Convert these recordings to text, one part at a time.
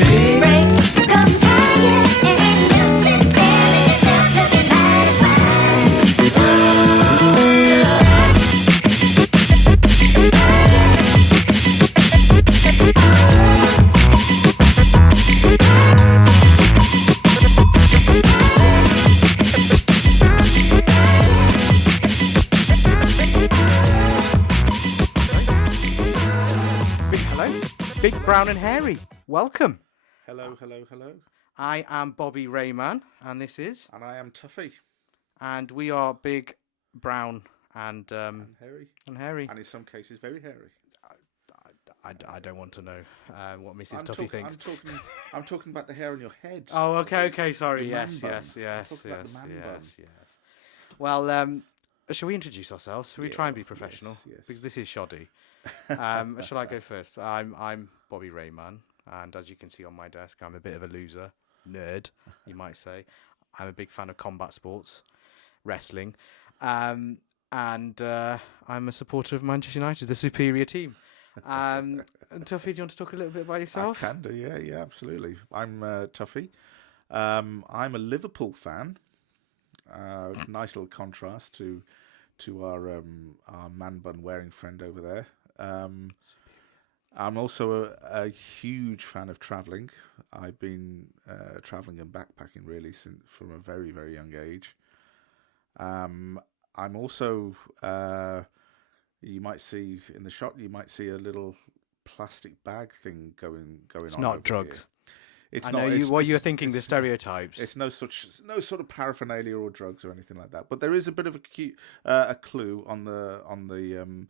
Break comes higher, and you sit there with yourself looking mighty fine. Hello, Big Brown and Hairy. Welcome. Hello, hello, hello. I am Bobby Rayman, and this is, And I am Tuffy. and we are Big Brown and Hairy. Hairy. And in some cases, very hairy. I don't want to know what Mrs. Tuffy thinks. I'm talking about the hair on your head. Oh, okay. Sorry. The Yes. man bun. I'm talking about the man bun. Well, shall we introduce ourselves? Shall we try and be Yes, professional? yes. Because this is Shoddy. Shall I go first? I'm Bobby Rayman, and as you can see on my desk, I'm a bit of a loser, nerd, you might say. I'm a big fan of combat sports, wrestling, and I'm a supporter of Manchester United, the superior team. And Tuffy, do you want to talk a little bit about yourself? I can do, yeah, absolutely. I'm Tuffy. I'm a Liverpool fan. Nice little contrast to our man bun wearing friend over there. I'm also a huge fan of travelling. I've been travelling and backpacking really from a very, very young age. I'm also, you might see in the shot, you might see a little plastic bag thing going It's on. not over drugs. Here. It's I not. know you're thinking the it's- stereotypes. It's no sort of paraphernalia or drugs or anything like that. But there is a bit of a clue on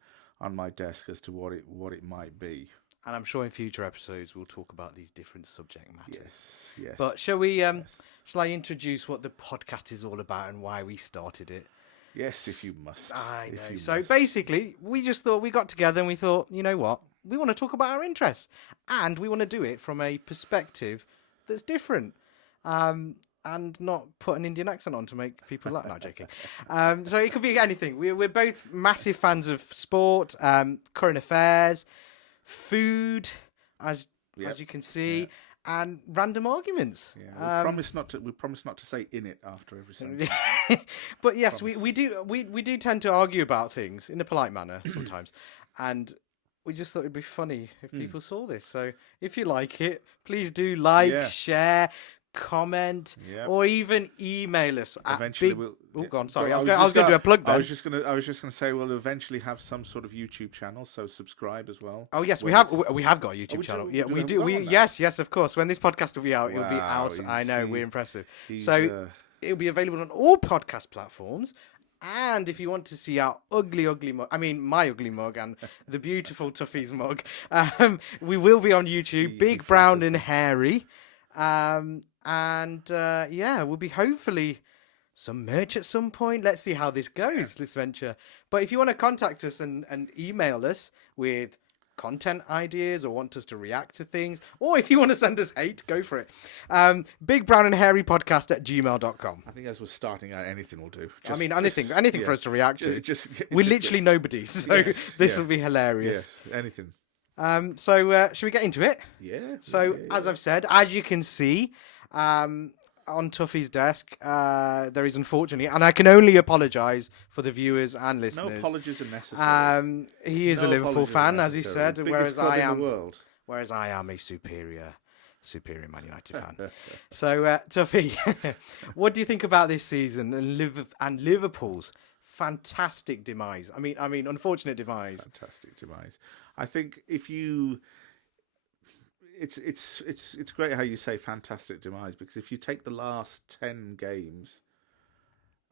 my desk as to what it might be. And I'm sure in future episodes we'll talk about these different subject matters. Yes. But shall I introduce what the podcast is all about and why we started it? Yes, if you must. I know. If you So must. basically, we just thought we got together and we thought, you know what? We want to talk about our interests, and we want to do it from a perspective that's different, and not put an Indian accent on to make people laugh. No, joking. So it could be anything. We're both massive fans of sport, current affairs, food, as you can see. Yeah. And random arguments. Yeah, we promise not to say "in it" after every sentence. But yes, we do tend to argue about things in a polite manner sometimes, and we just thought it'd be funny if people saw this. So if you like it, please do like, Yeah. share, comment, Yeah. or even email us. Eventually, we'll. we'll. Oh, go on. Sorry, Well, I was going to do a plug then. I was just gonna say we'll eventually have some sort of YouTube channel, so subscribe as well. Oh yes, when we have it's- got a YouTube we channel. do? Yeah, Do we we do. go We on that? yes, of course. When this podcast will be out, it'll be Wow, out. I know, we're impressive. He's, So it'll be available on all podcast platforms. And if you want to see our ugly mug, my ugly mug and the beautiful Tuffy's mug, we will be on YouTube, He Big Brown flatters and me. Hairy. We'll be hopefully some merch at some point. Let's see how this goes, this venture. But if you want to contact us and email us with content ideas or want us to react to things, or if you want to send us hate, go for it. Big Brown and Hairy podcast at gmail.com. I think as we're starting out, anything will do. Anything for us to react to. We're literally nobody, so Yes, this yeah. will be hilarious. Yes, anything. Should we get into it? Yeah. So, yeah. as I've said, as you can see, on Tuffy's desk, there is unfortunately, and I can only apologise for the viewers and No listeners. apologies are necessary. He is No a Liverpool apologies are fan, as he necessary. said, Biggest whereas club I in the am. world. Whereas I am a superior Man United fan. So, Tuffy, what do you think about this season and Liverpool's fantastic demise? I mean, unfortunate demise. Fantastic demise. I think if you, it's great how you say fantastic demise, because if you take the last 10 games,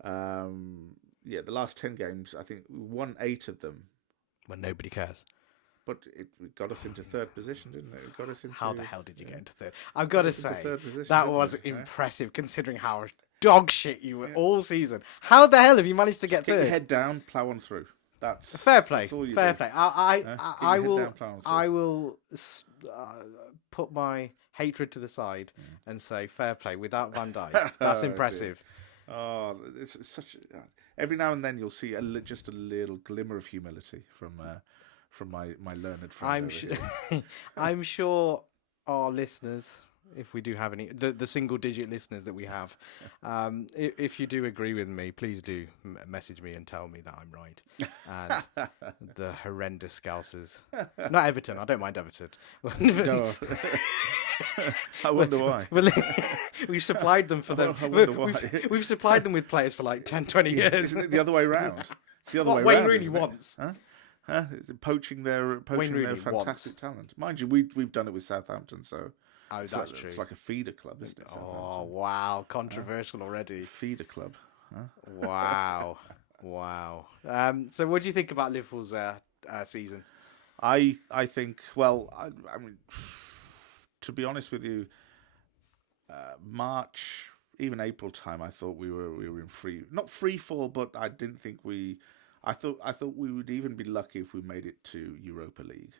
the last 10 games, I think we won 8 of them. When nobody cares. But it got us into third position, didn't it? It got us into. How the hell did you get into third? I've got to into say, third position, that didn't was we? Yeah. impressive considering how dog shit you were all season. How the hell have you managed to get Get your third? head down, plough on through. That's Fair play. That's all you Fair do. play. Get I your head will. down, plough on through. I will put my hatred to the side and say fair play without Van Dijk. That's Oh, impressive. Oh, it's such. Every now and then you'll see just a little glimmer of humility from my learned friend. I'm over sure. here. I'm sure our listeners if we do have any, the single-digit listeners that we have. If you do agree with me, please do message me and tell me that I'm right. And the horrendous Scousers. Not Everton. I don't mind Everton. No. I wonder why. Well, we've supplied them for them. I wonder why. We've supplied them with players for like 10, 20 years. Isn't it the other way round? It's the other What way Wayne round. Rooney isn't it? wants. Huh? It's poaching their Rooney fantastic talent. Mind you, we've done it with Southampton, so Oh, it's that's like, true. It's like a feeder club, isn't it? Oh, Southampton? wow. Controversial already. Feeder club. Huh? Wow. Wow. So what do you think about Liverpool's season? I think. Well, I mean, to be honest with you, March, even April time, I thought we were in not free fall, but I didn't think we. I thought we would even be lucky if we made it to Europa League.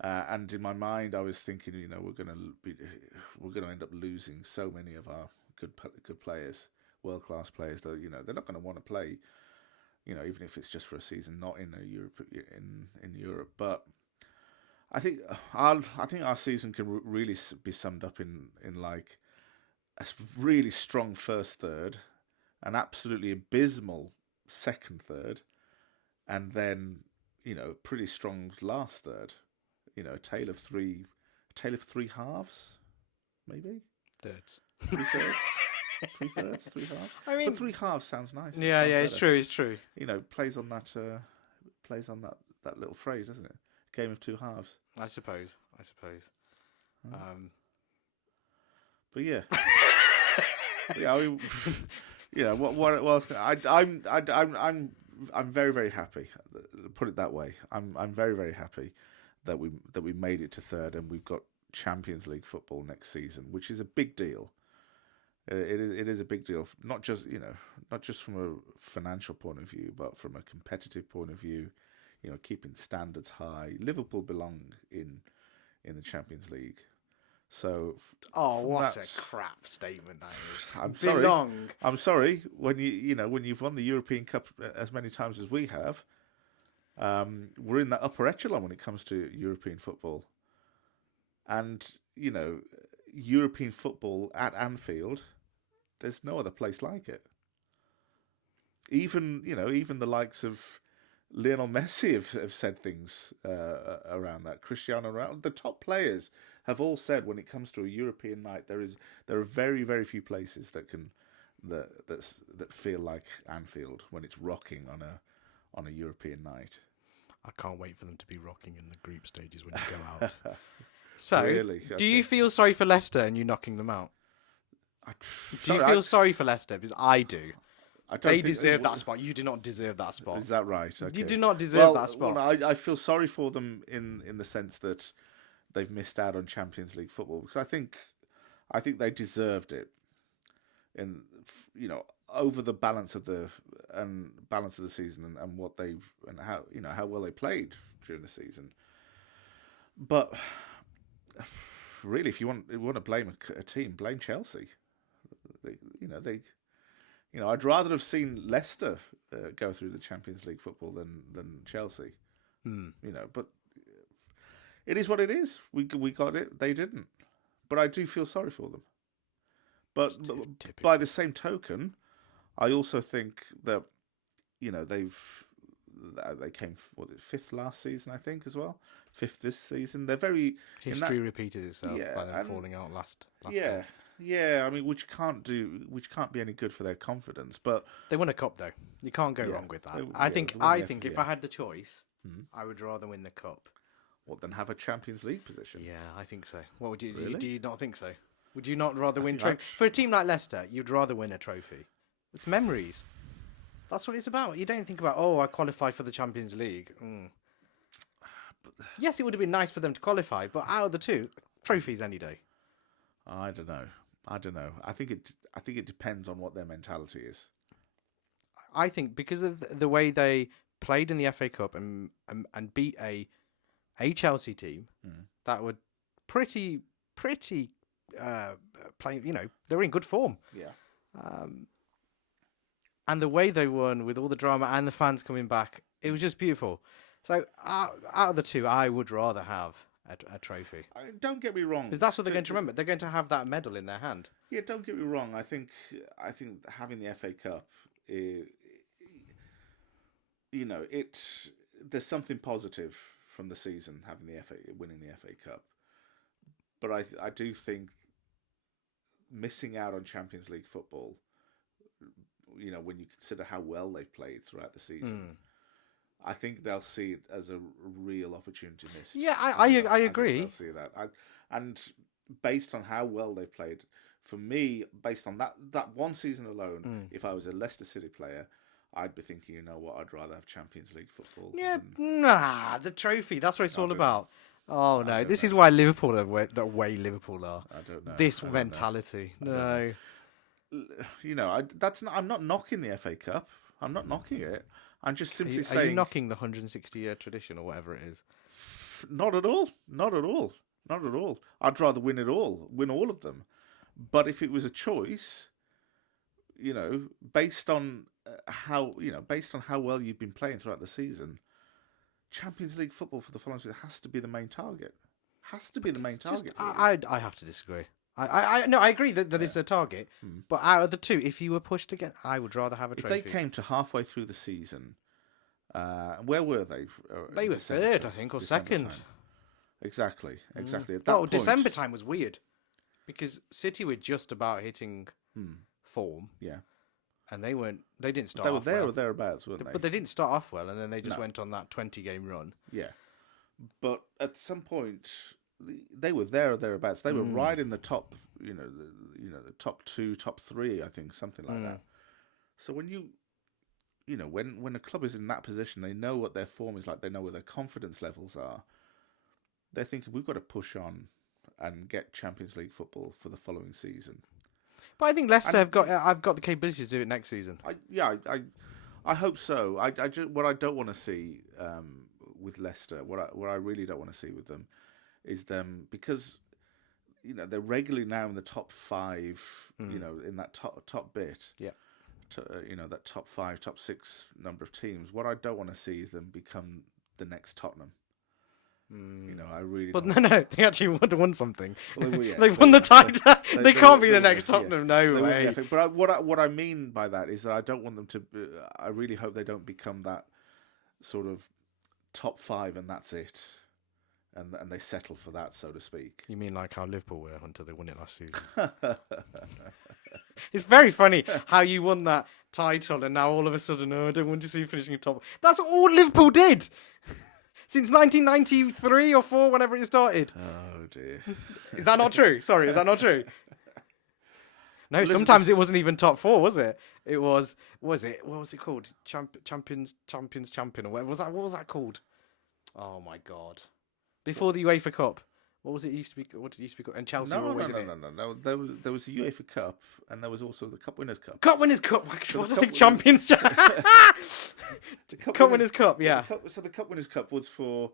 And in my mind, I was thinking, we're going to end up losing so many of our good players, world class players that they're not going to want to play, even if it's just for a season, not in Europe. But I think our season can really be summed up in like a really strong first third, an absolutely abysmal second third, and then pretty strong last third. A tale of three halves, maybe Thirds. 3/3, 3/3, 3 halves. I mean, but 3 halves sounds nice. yeah, it's true. It's true. Plays on that little phrase, doesn't it? Game of 2 halves. I suppose. But yeah, yeah. I mean, what else? I'm very, very happy. Put it that way. I'm very, very happy that we made it to third and we've got Champions League football next season, which is a big deal. It is a big deal, not just from a financial point of view, but from a competitive point of view. Keeping standards high. Liverpool belong in the Champions League. So, what a crap statement that is. I'm sorry. Belong. I'm sorry when when you've won the European Cup as many times as we have. We're in that upper echelon when it comes to European football, and European football at Anfield, there's no other place like it. Even the likes of Lionel Messi have said things around that. Cristiano Ronaldo, the top players have all said when it comes to a European night, there are very, very few places that feel like Anfield when it's rocking on a European night. I can't wait for them to be rocking in the group stages when you go out. So, Really? do you feel sorry for Leicester and you knocking them out? Do you feel sorry for Leicester? Because I do. They deserve that spot. You do not deserve that spot. Is that right? Okay. You do not deserve that spot. Well, I feel sorry for them in the sense that they've missed out on Champions League football, because I think they deserved it over the balance of the season and what they've and how well they played during the season. But really, if you want to blame a team, blame Chelsea. I'd rather have seen Leicester go through the Champions League football than Chelsea. But it is what it is. We got it. They didn't. But I do feel sorry for them. But by the same token, I also think that they came fifth last season, I think, as well. Fifth this season. They're very history repeated itself by them falling out last yeah. Yeah, I mean, which can't be any good for their confidence. But they won a cup, though. You can't go wrong with that. I think if I had the choice, I would rather win the cup. What, than have a Champions League position? Yeah, I think so. What would you? Really? Do you not think so? Would you not rather win trophy for a team like Leicester? You'd rather win a trophy. It's memories. That's what it's about. You don't think about, I qualified for the Champions League. Yes, it would have been nice for them to qualify, but out of the two, trophies any day. I don't know. I think it depends on what their mentality is. I think because of the way they played in the FA Cup and beat a Chelsea team that were pretty playing. They were in good form. Yeah. And the way they won with all the drama and the fans coming back, it was just beautiful. So out of the two, I would rather have a trophy. Don't get me wrong. Because that's what they're going to remember. They're going to have that medal in their hand. Yeah, don't get me wrong. I think having the FA Cup, there's something positive from the season having winning the FA Cup, but I do think missing out on Champions League football, when you consider how well they've played throughout the season, I think they'll see it as a real opportunity missed. Yeah, I agree. They'll see that, and based on how well they've played, for me, based on that one season alone, if I was a Leicester City player, I'd be thinking, you know what, I'd rather have Champions League football. Yeah, than... the trophy. That's what it's all don't about. Oh no, this know. is why Liverpool are the way Liverpool are. I don't know. This I don't mentality. know. No. I'm not knocking the FA Cup. I'm not knocking it. I'm just simply Are saying. you knocking the 160-year tradition or whatever it is? Not at all. Not at all. Not at all. I'd rather win it all. Win all of them. But if it was a choice, based on how well you've been playing throughout the season, Champions League football for the following season has to be the main target. Has to be the main target. I have to disagree. I agree that it's a target, but out of the two, if you were pushed again, I would rather have a trophy. If they came to halfway through the season, where were they? They were third, I think, or second. Time. Exactly. At that point, December time was weird because City were just about hitting form. Yeah. And they didn't start. They were off there well. or thereabouts, weren't they? But they didn't start off well, and then they just went on that 20-game run. Yeah, but at some point they were there or thereabouts. They were right in the top, the top 2, top 3, I think, something like that. So when when a club is in that position, they know what their form is like. They know where their confidence levels are. They're thinking, we've got to push on and get Champions League football for the following season. But I think Leicester have got the capability to do it next season. I hope so. What I don't want to see with Leicester, what I really don't want to see with them, is them, because they're regularly now in the top 5. In that top bit. Yeah. That top 5, top 6 number of teams. What I don't want to see is them become the next Tottenham. I really. But don't. no, they actually won something. Well, They've won the title. They can't be the next Tottenham. No They way. But what I mean by that is that I don't want them to. I really hope they don't become that sort of top 5 and that's it, and they settle for that, so to speak. You mean like how Liverpool were until they won it last season? It's very funny how you won that title and now all of a sudden, I don't want to see you finishing top. That's all Liverpool did. Since 1993 or 4, whenever it started. Oh dear. Is that not true? Sorry, is that not true? No, sometimes it wasn't even top 4, was it? It was. What was it called? Champions Champion or whatever. What was that called? Oh my God! Before the UEFA Cup, what was it used to be? What did it used to be called? And Chelsea were always in it. No. There was the UEFA Cup, and there was also the Cup Winners' Cup. Cup Winners' Cup. What do I think? Champions. Cup Winners' Cup. Yeah. So the Cup Winners' Cup was for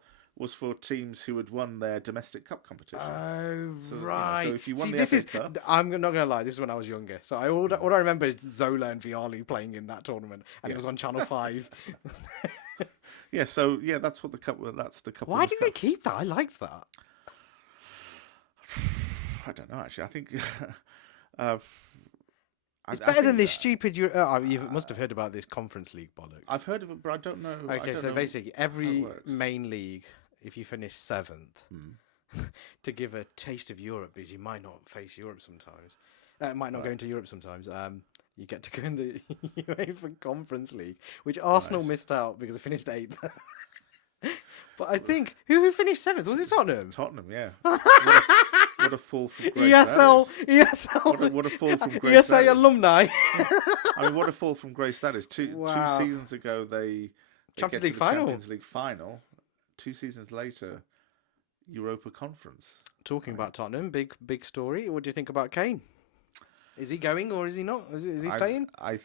teams who had won their domestic cup competition. Oh, so, right. So if you won See, the FA Cup... I'm not going to lie, this is when I was younger. So all I remember is Zola and Vialli playing in that tournament, and it was on Channel 5. That's what the cup... That's the Cup Why Winners' didn't Cup. they keep that? I liked that. I don't know, actually. I think... It's better than this stupid... you must have heard about this Conference League bollocks. I've heard of it, but I don't know... Okay, so basically, every main league, if you finish 7th, to give a taste of Europe, because you might not face Europe sometimes, might not go into Europe sometimes, you get to go in the UEFA Conference League, which Arsenal missed out because they finished 8th. But I think... Who finished 7th? Was it Tottenham? Tottenham, yeah. What a fall from grace ESL. What a fall from grace ESA alumni. I mean, what a fall from grace that is. Two seasons ago, they Champions get League to the final. Champions League final. 2 seasons later, Europa Conference. Talking about Tottenham, big story. What do you think about Kane? Is he going or is he not? Is he staying? I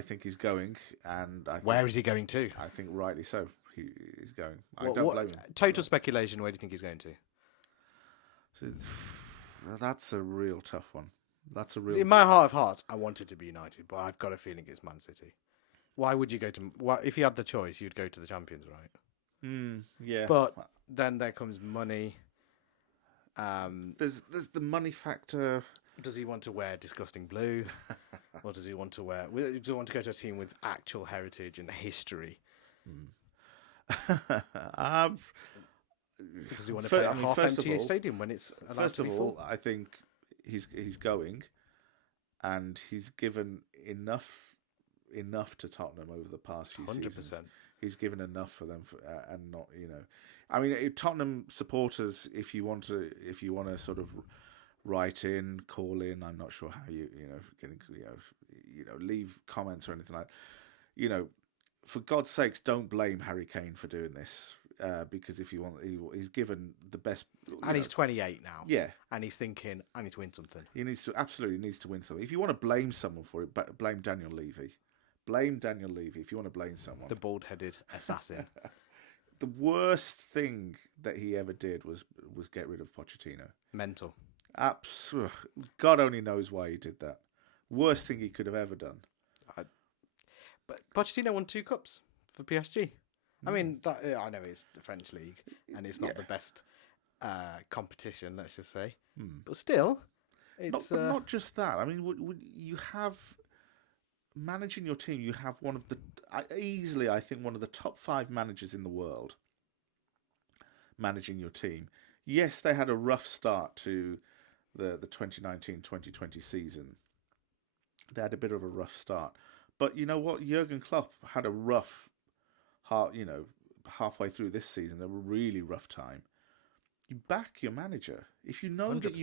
think he's going, and where is he going to? I think rightly so. He's going. I don't blame him. Total speculation. Where do you think he's going to? That's a real tough one. In my heart of hearts, I want it to be United, but I've got a feeling it's Man City. Why would you go to... if you had the choice, you'd go to the champions, right? Yeah. But then there comes money. There's the money factor. Does he want to wear disgusting blue, or does he want to wear? Does he want to go to a team with actual heritage and history? Does he want to play a half-empty stadium when it's allowed First to of be all, full? I think he's going, and he's given enough to Tottenham over the past few 100%. seasons. He's given enough for them, and not, I mean, Tottenham supporters. If you want to sort of write in, call in. I'm not sure how you leave comments or anything like. For God's sakes, don't blame Harry Kane for doing this. Because if you want, he's given the best, And he's 28 now. Yeah, And he's thinking, I need to win something. he absolutely needs to win something. If you want to blame someone for it, blame Daniel Levy. Blame Daniel Levy if you want to blame someone. The bald-headed assassin. The worst thing that he ever did was get rid of Pochettino. Mental. God only knows why he did that. Worst thing he could have ever done. But Pochettino won 2 cups for PSG. I mean, I know it's the French league, and it's not the best competition, let's just say. But still, it's... Not just that. I mean, would you have... Managing your team, you have one of the... easily, I think, one of the top 5 managers in the world managing your team. Yes, they had a rough start to the 2019-2020 season. They had a bit of a rough start. But you know what? Jurgen Klopp had a rough... halfway through this season, a really rough time. You back your manager. If you know 100%. that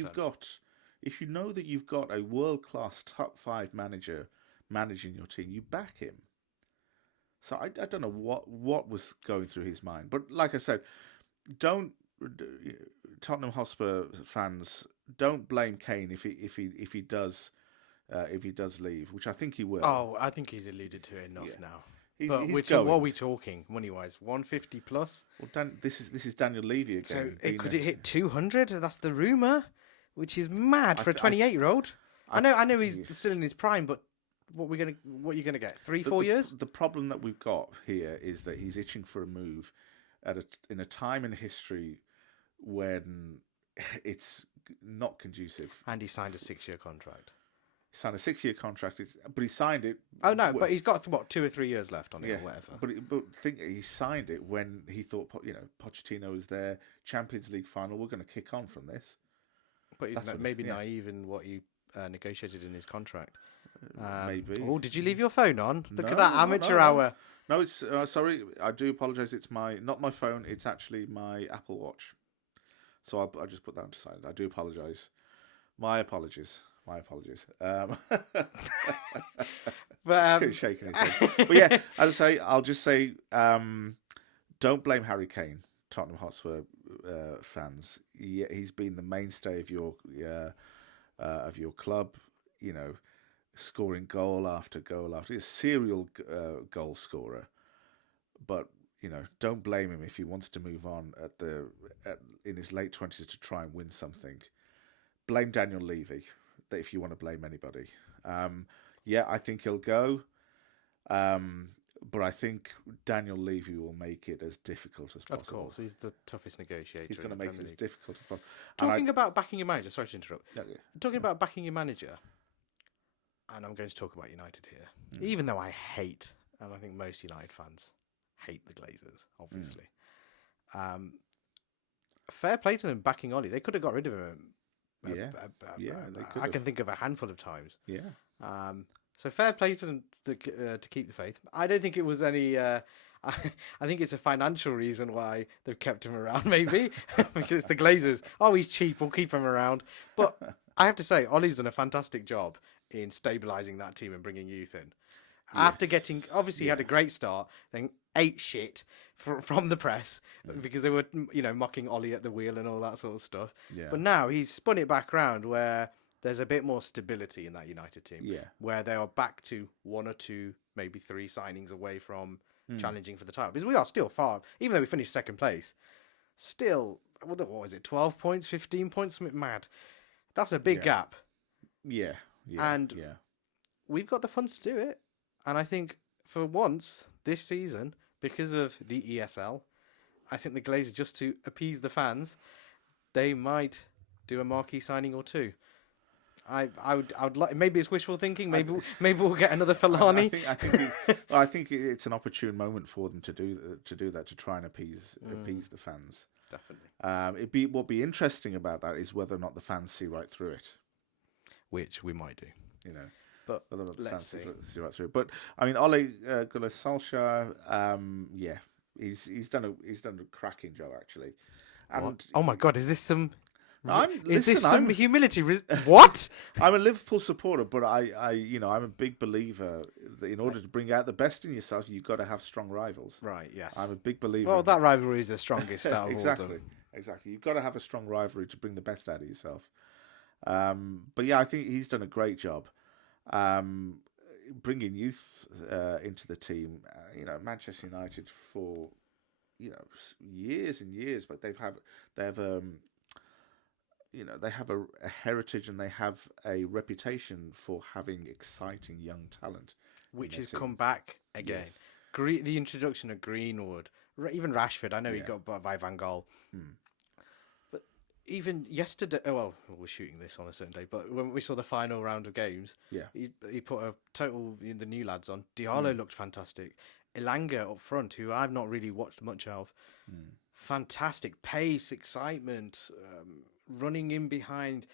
you've got a world-class top 5 manager managing your team, you back him. So I don't know what was going through his mind. But like I said, Tottenham Hotspur fans, don't blame Kane if he does leave, which I think he will. Oh, I think he's alluded to it enough now. He's What going. are we talking money-wise? 150 plus? Well, this is Daniel Levy So again. could it hit 200? That's the rumour, which is mad for a 28-year-old. I know he's still in his prime, but what are you gonna get? 3-4 years? The problem that we've got here is that he's itching for a move in a time in history when it's not conducive. And he signed a 6-year contract. He signed a 6-year contract, but he signed it. Oh no, but he's got 2 or 3 years left on it, or whatever. But think he signed it when he thought, Pochettino was there, Champions League final. We're going to kick on from this. But he's maybe naive in what he negotiated in his contract. Maybe. Oh, did you leave your phone on? Look at No, that amateur hour. No, it's sorry. I do apologise. It's not my phone. It's actually my Apple Watch. So I just put that to silent. I do apologise. My apologies. But Shaking his head. But yeah, as I say, I'll just say, don't blame Harry Kane, Tottenham Hotspur fans. He's been the mainstay of your club. Scoring goal after goal after. He's a serial goal scorer. But don't blame him if he wants to move on in his late 20s to try and win something. Blame Daniel Levy. If you want to blame anybody. I think he'll go. But I think Daniel Levy will make it as difficult as possible. of course, he's the toughest negotiator. He's going to make it as difficult as possible. Talking about backing your manager, sorry to interrupt. Yeah. Talking about backing your manager, and I'm going to talk about United here, even though I hate, and I think most United fans hate the Glazers, obviously. Fair play to them backing Ollie. They could have got rid of him. They could I have. can think of a handful of times. Yeah. So fair play to them to keep the faith. I don't think it was any. I think it's a financial reason why they've kept him around, maybe because it's the Glazers. Oh, he's cheap. We'll keep him around. But I have to say, Ollie's done a fantastic job in stabilising that team and bringing youth in. After getting, obviously, he had a great start, then ate shit from the press because they were, mocking Ollie at the wheel and all that sort of stuff. Yeah. But now he's spun it back around where there's a bit more stability in that United team. Yeah. Where they are back to 1 or 2, maybe 3 signings away from challenging for the title. Because we are still far, even though we finished second place, still, what was it, 12 points, 15 points, something mad. That's a big gap. Yeah. And we've got the funds to do it. And I think for once this season, because of the ESL, I think the Glazers, just to appease the fans, they might do a marquee signing or two. I would like, maybe it's wishful thinking. Maybe we'll get another Fellaini. I think it's an opportune moment for them to do that, to try and appease the fans. Definitely. What be interesting about that is whether or not the fans see right through it. Which we might do. You know, but whether or not the let's fans see. see right through it. But I mean, Ole Gunnar Solskjaer, he's done a cracking job actually. And What? Oh my God! Is this some? I'm humility? What? I'm a Liverpool supporter, but I'm a big believer that in order to bring out the best in yourself, you've got to have strong rivals. Right. Yes. I'm a big believer. Well, in that rivalry is the strongest out of exactly, all of them. exactly. You've got to have a strong rivalry to bring the best out of yourself. But yeah, I think he's done a great job bringing youth into the team. Manchester United for years and years, but they have a heritage and they have a reputation for having exciting young talent, Which in has their come team. back again. Yes. The introduction of Greenwood, even Rashford. I know he got bought by Van Gaal. But even yesterday, we're shooting this on a certain day, but when we saw the final round of games, he put a total the new lads on. Diallo looked fantastic. Elanga up front, who I've not really watched much of, fantastic pace, excitement, running in behind,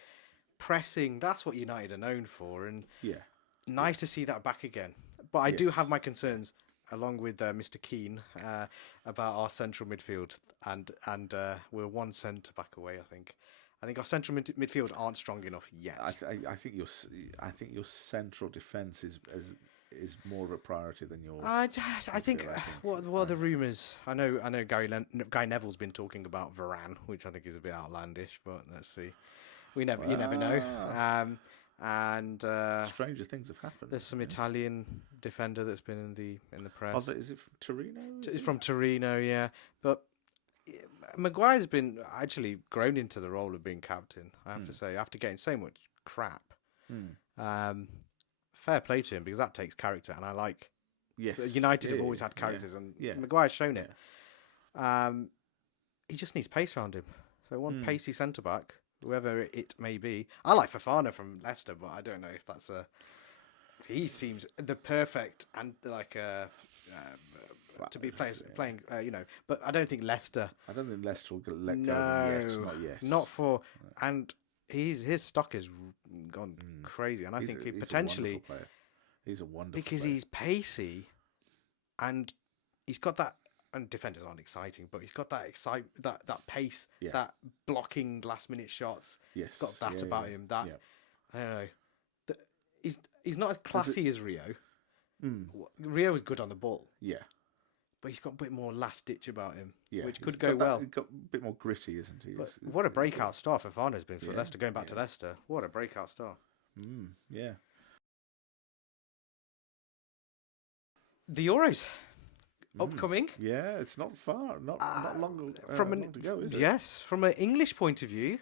pressing. That's what United are known for, and nice to see that back again. But I do have my concerns, along with Mr. Keane, about our central midfield, and we're one centre back away. I think our central midfield aren't strong enough yet. I think your central defence is more of a priority than your. I think what are the rumours? I know Guy Neville's been talking about Varane, which I think is a bit outlandish, but let's see. You never know. And stranger things have happened. there's some Italian defender that's been in the press. Is it from Torino? It's from Torino, yeah. But Maguire's been actually grown into the role of being captain, I have to say, after getting so much crap. Fair play to him, because that takes character, and I like. Yes, United have always had characters, and Maguire's shown it. He just needs pace around him. So one pacey centre back, whoever it may be. I like Fofana from Leicester, but I don't know if that's he seems the perfect and to be playing. But I don't think Leicester. I don't think Leicester will let go of him yet. Not yet. Not for and. His stock has gone crazy, and I think he potentially he's a wonderful because player. he's pacey, and he's got that. And defenders aren't exciting, but he's got that that pace, that blocking last minute shots. Yes, he's got that about him. That I don't know. He's not as classy as Rio. Rio was good on the ball. Yeah. But he's got a bit more last ditch about him, which He's could go well. He's got a bit more gritty, isn't he? But what a breakout star Fofana's been for Leicester, going back to Leicester. What a breakout star. Yeah. The Euros. Upcoming. Yeah, it's not far. Not long to go, is it? Yes, from an English point of view,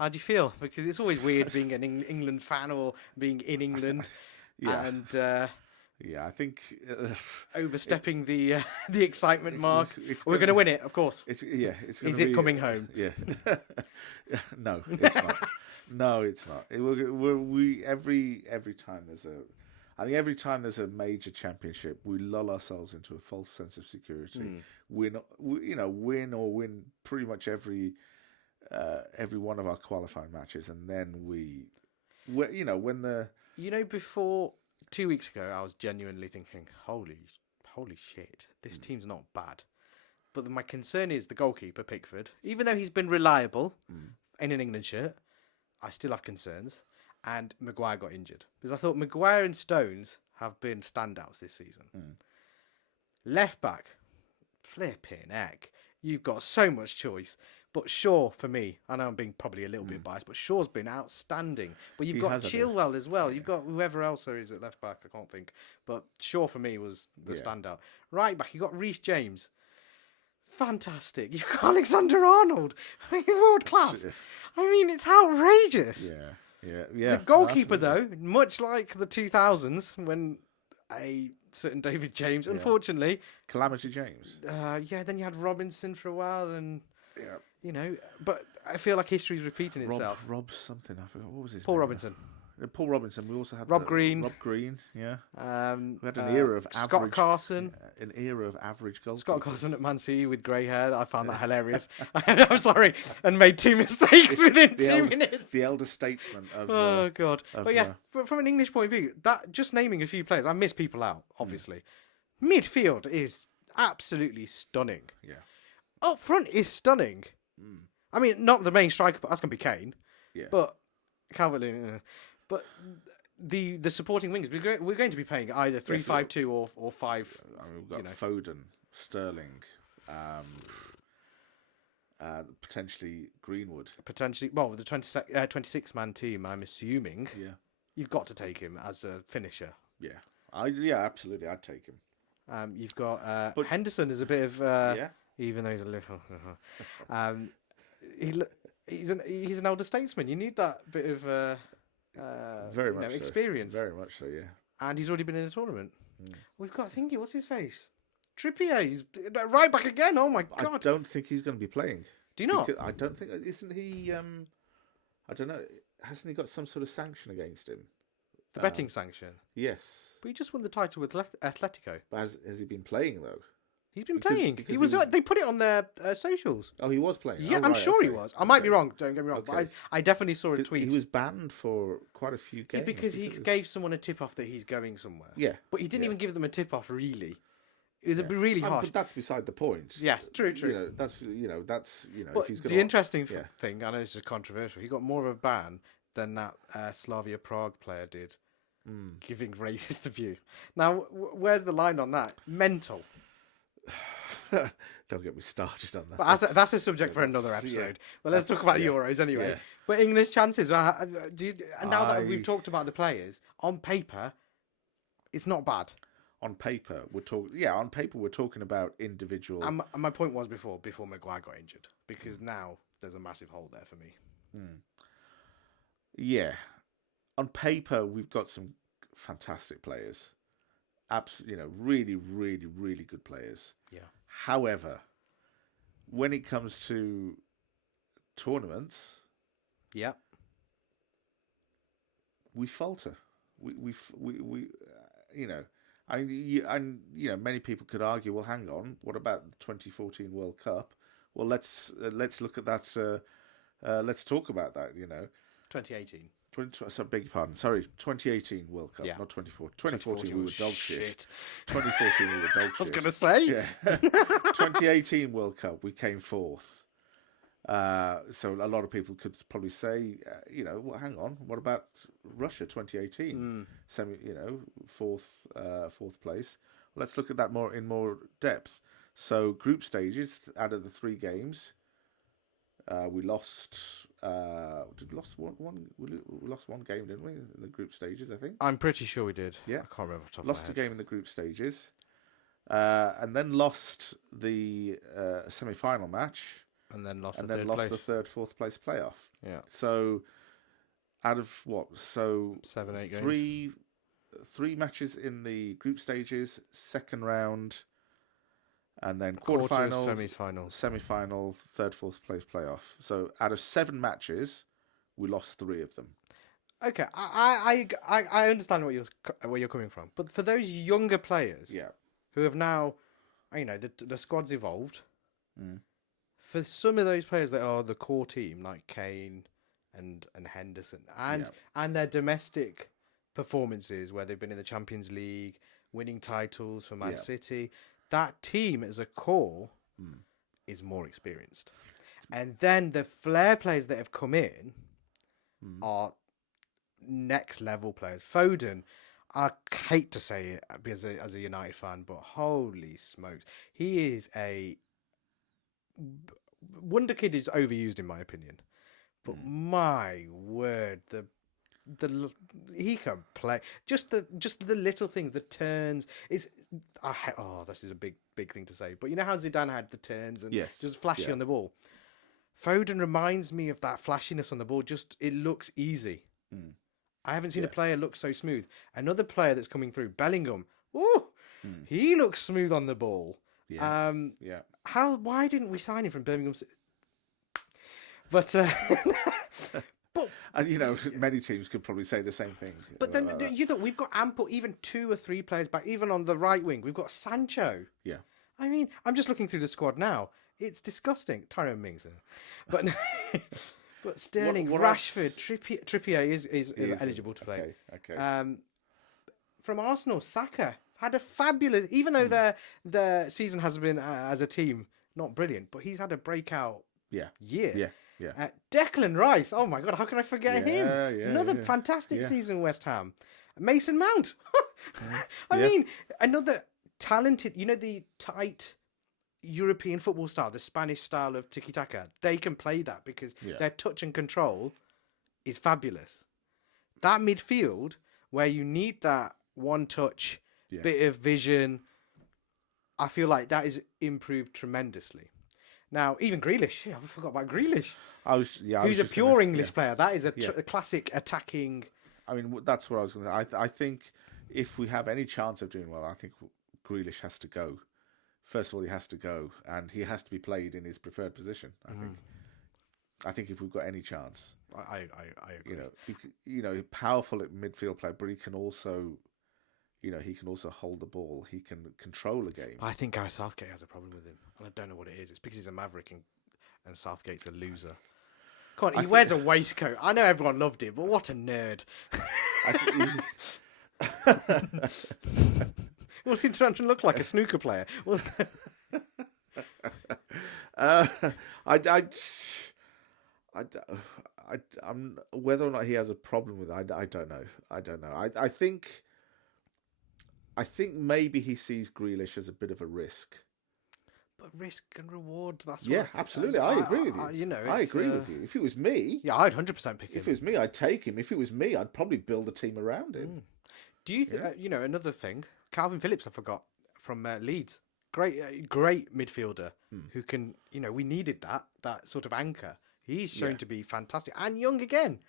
how do you feel? Because it's always weird being an England fan or being in England. And... I think overstepping the excitement mark. We're going to win it, of course. Is it coming home? Yeah. No, it's not. No, it's not. Every time there's a major championship, we lull ourselves into a false sense of security. Win pretty much every one of our qualifying matches, and then before 2 weeks ago, I was genuinely thinking, holy shit, this team's not bad. But my concern is the goalkeeper, Pickford. Even though he's been reliable in an England shirt, I still have concerns. And Maguire got injured. Because I thought Maguire and Stones have been standouts this season. Left back, flipping heck. You've got so much choice. But Shaw, for me, I know I'm being probably a little bit biased, but Shaw's been outstanding. But you've got Chilwell as well. You've got whoever else there is at left back, I can't think. But Shaw, for me, was the standout. Right back, you've got Reece James. Fantastic. You've got Alexander-Arnold. World class. I mean, it's outrageous. Yeah. The goalkeeper, though, much like the 2000s, when a certain David James, unfortunately... Calamity James. Then you had Robinson for a while, and... You know, but I feel like history's repeating itself. Rob something. I forgot. What was his Paul name? Robinson. Paul Robinson. We also had Rob Green. Rob Green. Yeah. We had an Uh, era of Scott average. Carson. An era of average goalkeepers. Scott Carson at Man City with grey hair. I found that hilarious. I'm sorry, and made 2 mistakes within 2 minutes. The elder statesman of. Oh God! of, But yeah, from an English point of view, that just naming a few players, I miss people out. Obviously, midfield is absolutely stunning. Yeah. Up front is stunning. I mean, not the main striker, but that's gonna be Kane. Yeah. But Calvert-Lewin. But the supporting wings, we're going to be playing either 3-5-2 or 5. I mean, we've got Foden, Sterling, potentially Greenwood. Potentially, well, with the 26-man team, I'm assuming you've got to take him as a finisher. Yeah, absolutely, I'd take him. You've got Henderson is a bit of even though he's a little. He's an elder statesman. You need that bit of very much experience. So. Very much so, yeah. And he's already been in a tournament. We've got Thingy. What's his face? Trippier. He's right back again. Oh my God! I don't think he's going to be playing. Do you not? I don't think. Isn't he? I don't know. Hasn't he got some sort of sanction against him? The betting sanction. Yes. But he just won the title with Atletico. But has he been playing though? He's been playing. He was. They put it on their socials. Oh, he was playing. Yeah, oh, I'm right, sure he okay. was. I might be wrong. Don't get me wrong. But I definitely saw a tweet. He was banned for quite a few games. Because he gave someone a tip off that he's going somewhere. Yeah. But he didn't even give them a tip off. Really, it was really harsh. But that's beside the point. Yes, true. That's But if he's gonna the interesting thing, I know this is controversial. He got more of a ban than that Slavia Prague player did, giving racist abuse. Now, where's the line on that? Mental. Don't get me started on that. But that's a subject for another episode. But let's talk about Euros anyway. Yeah. But English chances. Now that we've talked about the players, on paper, it's not bad. On paper, we're talking about individual. And my point was before Maguire got injured, because now there's a massive hole there for me. Yeah, on paper, we've got some fantastic players. Really, really, really good players. Yeah. However, when it comes to tournaments, we falter. We many people could argue, well, hang on, what about the 2014 World Cup? Well, let's look at that. Let's talk about that. 2018. Beg your pardon. Sorry, 2018 World Cup, not 2014. 2014 we were dog shit. 2014 we were dog shit. I was going to say. Yeah. 2018 World Cup, we came fourth. So a lot of people could probably say, well, hang on, what about Russia 2018? Fourth place. Let's look at that in more depth. So group stages, out of the 3 games, we lost. We lost one game, didn't we, in the group stages? I think. I'm pretty sure we did. Yeah, I can't remember. Lost a game in the group stages, and then lost the semi-final match, and then lost the third, fourth place playoff. Yeah. So, out of what? So 7-8 games. 3 matches in the group stages, second round. And then quarterfinal, semi-final, third, fourth place playoff. So out of 7 matches, we lost 3 of them. Okay, I understand where you're coming from, but for those younger players, who have now, the squad's evolved. For some of those players that are the core team, like Kane and Henderson, and their domestic performances where they've been in the Champions League, winning titles for Man City. That team as a core is more experienced. And then the flair players that have come in are next level players. Foden, I hate to say it as a United fan, but holy smokes. He is a... Wonder Kid is overused in my opinion. But my word, he can play just the little things, the turns. This is a big thing to say, but you know how Zidane had the turns and just flashy on the ball. Foden reminds me of that flashiness on the ball. Just it looks easy. I haven't seen a player look so smooth. Another player that's coming through, Bellingham. He looks smooth on the ball. Why didn't we sign him from Birmingham? But but And you know, many teams could probably say the same thing. but then about that. you know we've got ample, even 2 or 3 players back, even on the right wing. We've got Sancho. Yeah. I mean, I'm just looking through the squad now. It's disgusting. Tyrone Mings, but but Sterling, what Rashford, Trippier is eligible to play. Okay. From Arsenal, Saka had a fabulous. Even though their season has been as a team not brilliant, but he's had a breakout Yeah. year. Yeah. Declan Rice. Oh my God, how can I forget him? Yeah, Another yeah. fantastic Yeah. season, West Ham. Mason Mount. I Yeah. mean, another talented. You know the tight European football style, the Spanish style of tiki taka. They can play that because Yeah. their touch and control is fabulous. That midfield where you need that one touch, Yeah. bit of vision. I feel like that is improved tremendously. Now, even Grealish, I forgot about Grealish. who's Who's a just pure gonna- English yeah. player. That is a Yeah. classic attacking. I mean, that's what I was going to say. I think if we have any chance of doing well, I think Grealish has to go. First of all, he has to go, and he has to be played in his preferred position. I think if we've got any chance, I agree. you know, powerful at midfield play, but he can also, he can also hold the ball. He can control a game. I think Gareth Southgate has a problem with him, and I don't know what it is. It's because he's a Maverick and Southgate's a loser. Come on, he wears a waistcoat. I know everyone loved it, but what a nerd. I think What's he trying to look like? A snooker player? I'm whether or not he has a problem with it, I don't know. I think maybe he sees Grealish as a bit of a risk. But risk and reward, that's Yeah, what, absolutely. I agree with you. I it's, agree with you. If it was me, Yeah, I'd 100% pick him. if it was me, I'd take him. If it was me, I'd probably build a team around him. Do you, another thing, Calvin Phillips, I forgot, from Leeds. Great midfielder who can, we needed that sort of anchor. He's shown to be fantastic and young again.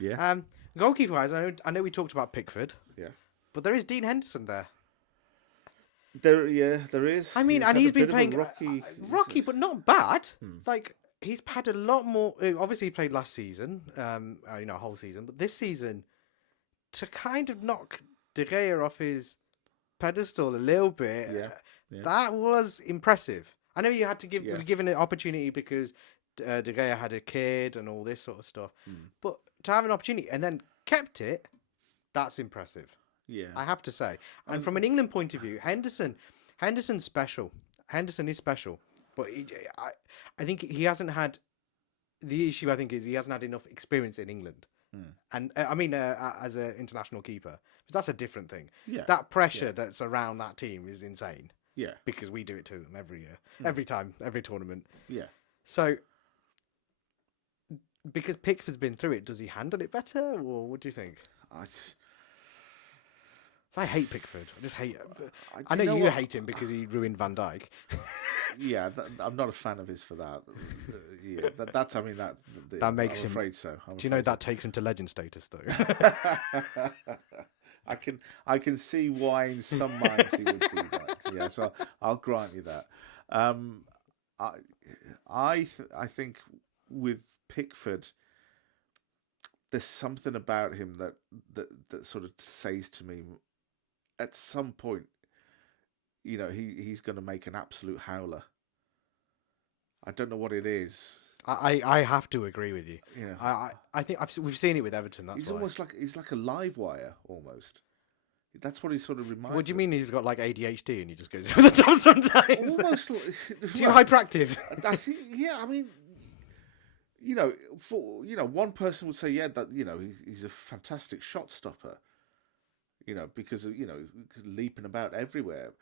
Yeah. Goalkeeper-wise, I know we talked about Pickford, Yeah. but there is Dean Henderson there. There is. I mean, and had a he's been bit of a playing rocky, but not bad. Like he's had a lot more. Obviously, he played last season, a whole season, but this season, to kind of knock De Gea off his pedestal a little bit, that was impressive. I know you had to give given an opportunity because De Gea had a kid and all this sort of stuff, but to have an opportunity and then kept it, that's impressive. Yeah. I have to say. And from an England point of view, Henderson's special. Henderson is special. But I think he hasn't had... The issue, I think, is he hasn't had enough experience in England. And, I mean, as an international keeper. Because that's a different thing. Yeah. That pressure that's around that team is insane. Yeah. Because we do it to them every year. Every time. Every tournament. Yeah. So... Because Pickford's been through it, does he handle it better? Or what do you think? I hate Pickford. I just hate it. I know you know you what? hate him because he ruined Van Dijk. Yeah, I'm not a fan of his for that. Yeah, that's. I mean, That makes I'm him. afraid so. Do you know that takes him to legend status though? I can see why in some minds he would do that. Yeah, so I'll grant you that. I think with Pickford, there's something about him that sort of says to me, at some point, he's going to make an absolute howler. I don't know what it is. I have to agree with you. Yeah. I think we've seen it with Everton. That's He's why. almost like a live wire almost. That's what he sort of reminds. What do you me mean he's got like ADHD and he just goes over the top sometimes? Almost. Like, Too hyperactive. I think. Yeah. I mean, one person would say, yeah, that he's a fantastic shot stopper. Because of leaping about everywhere.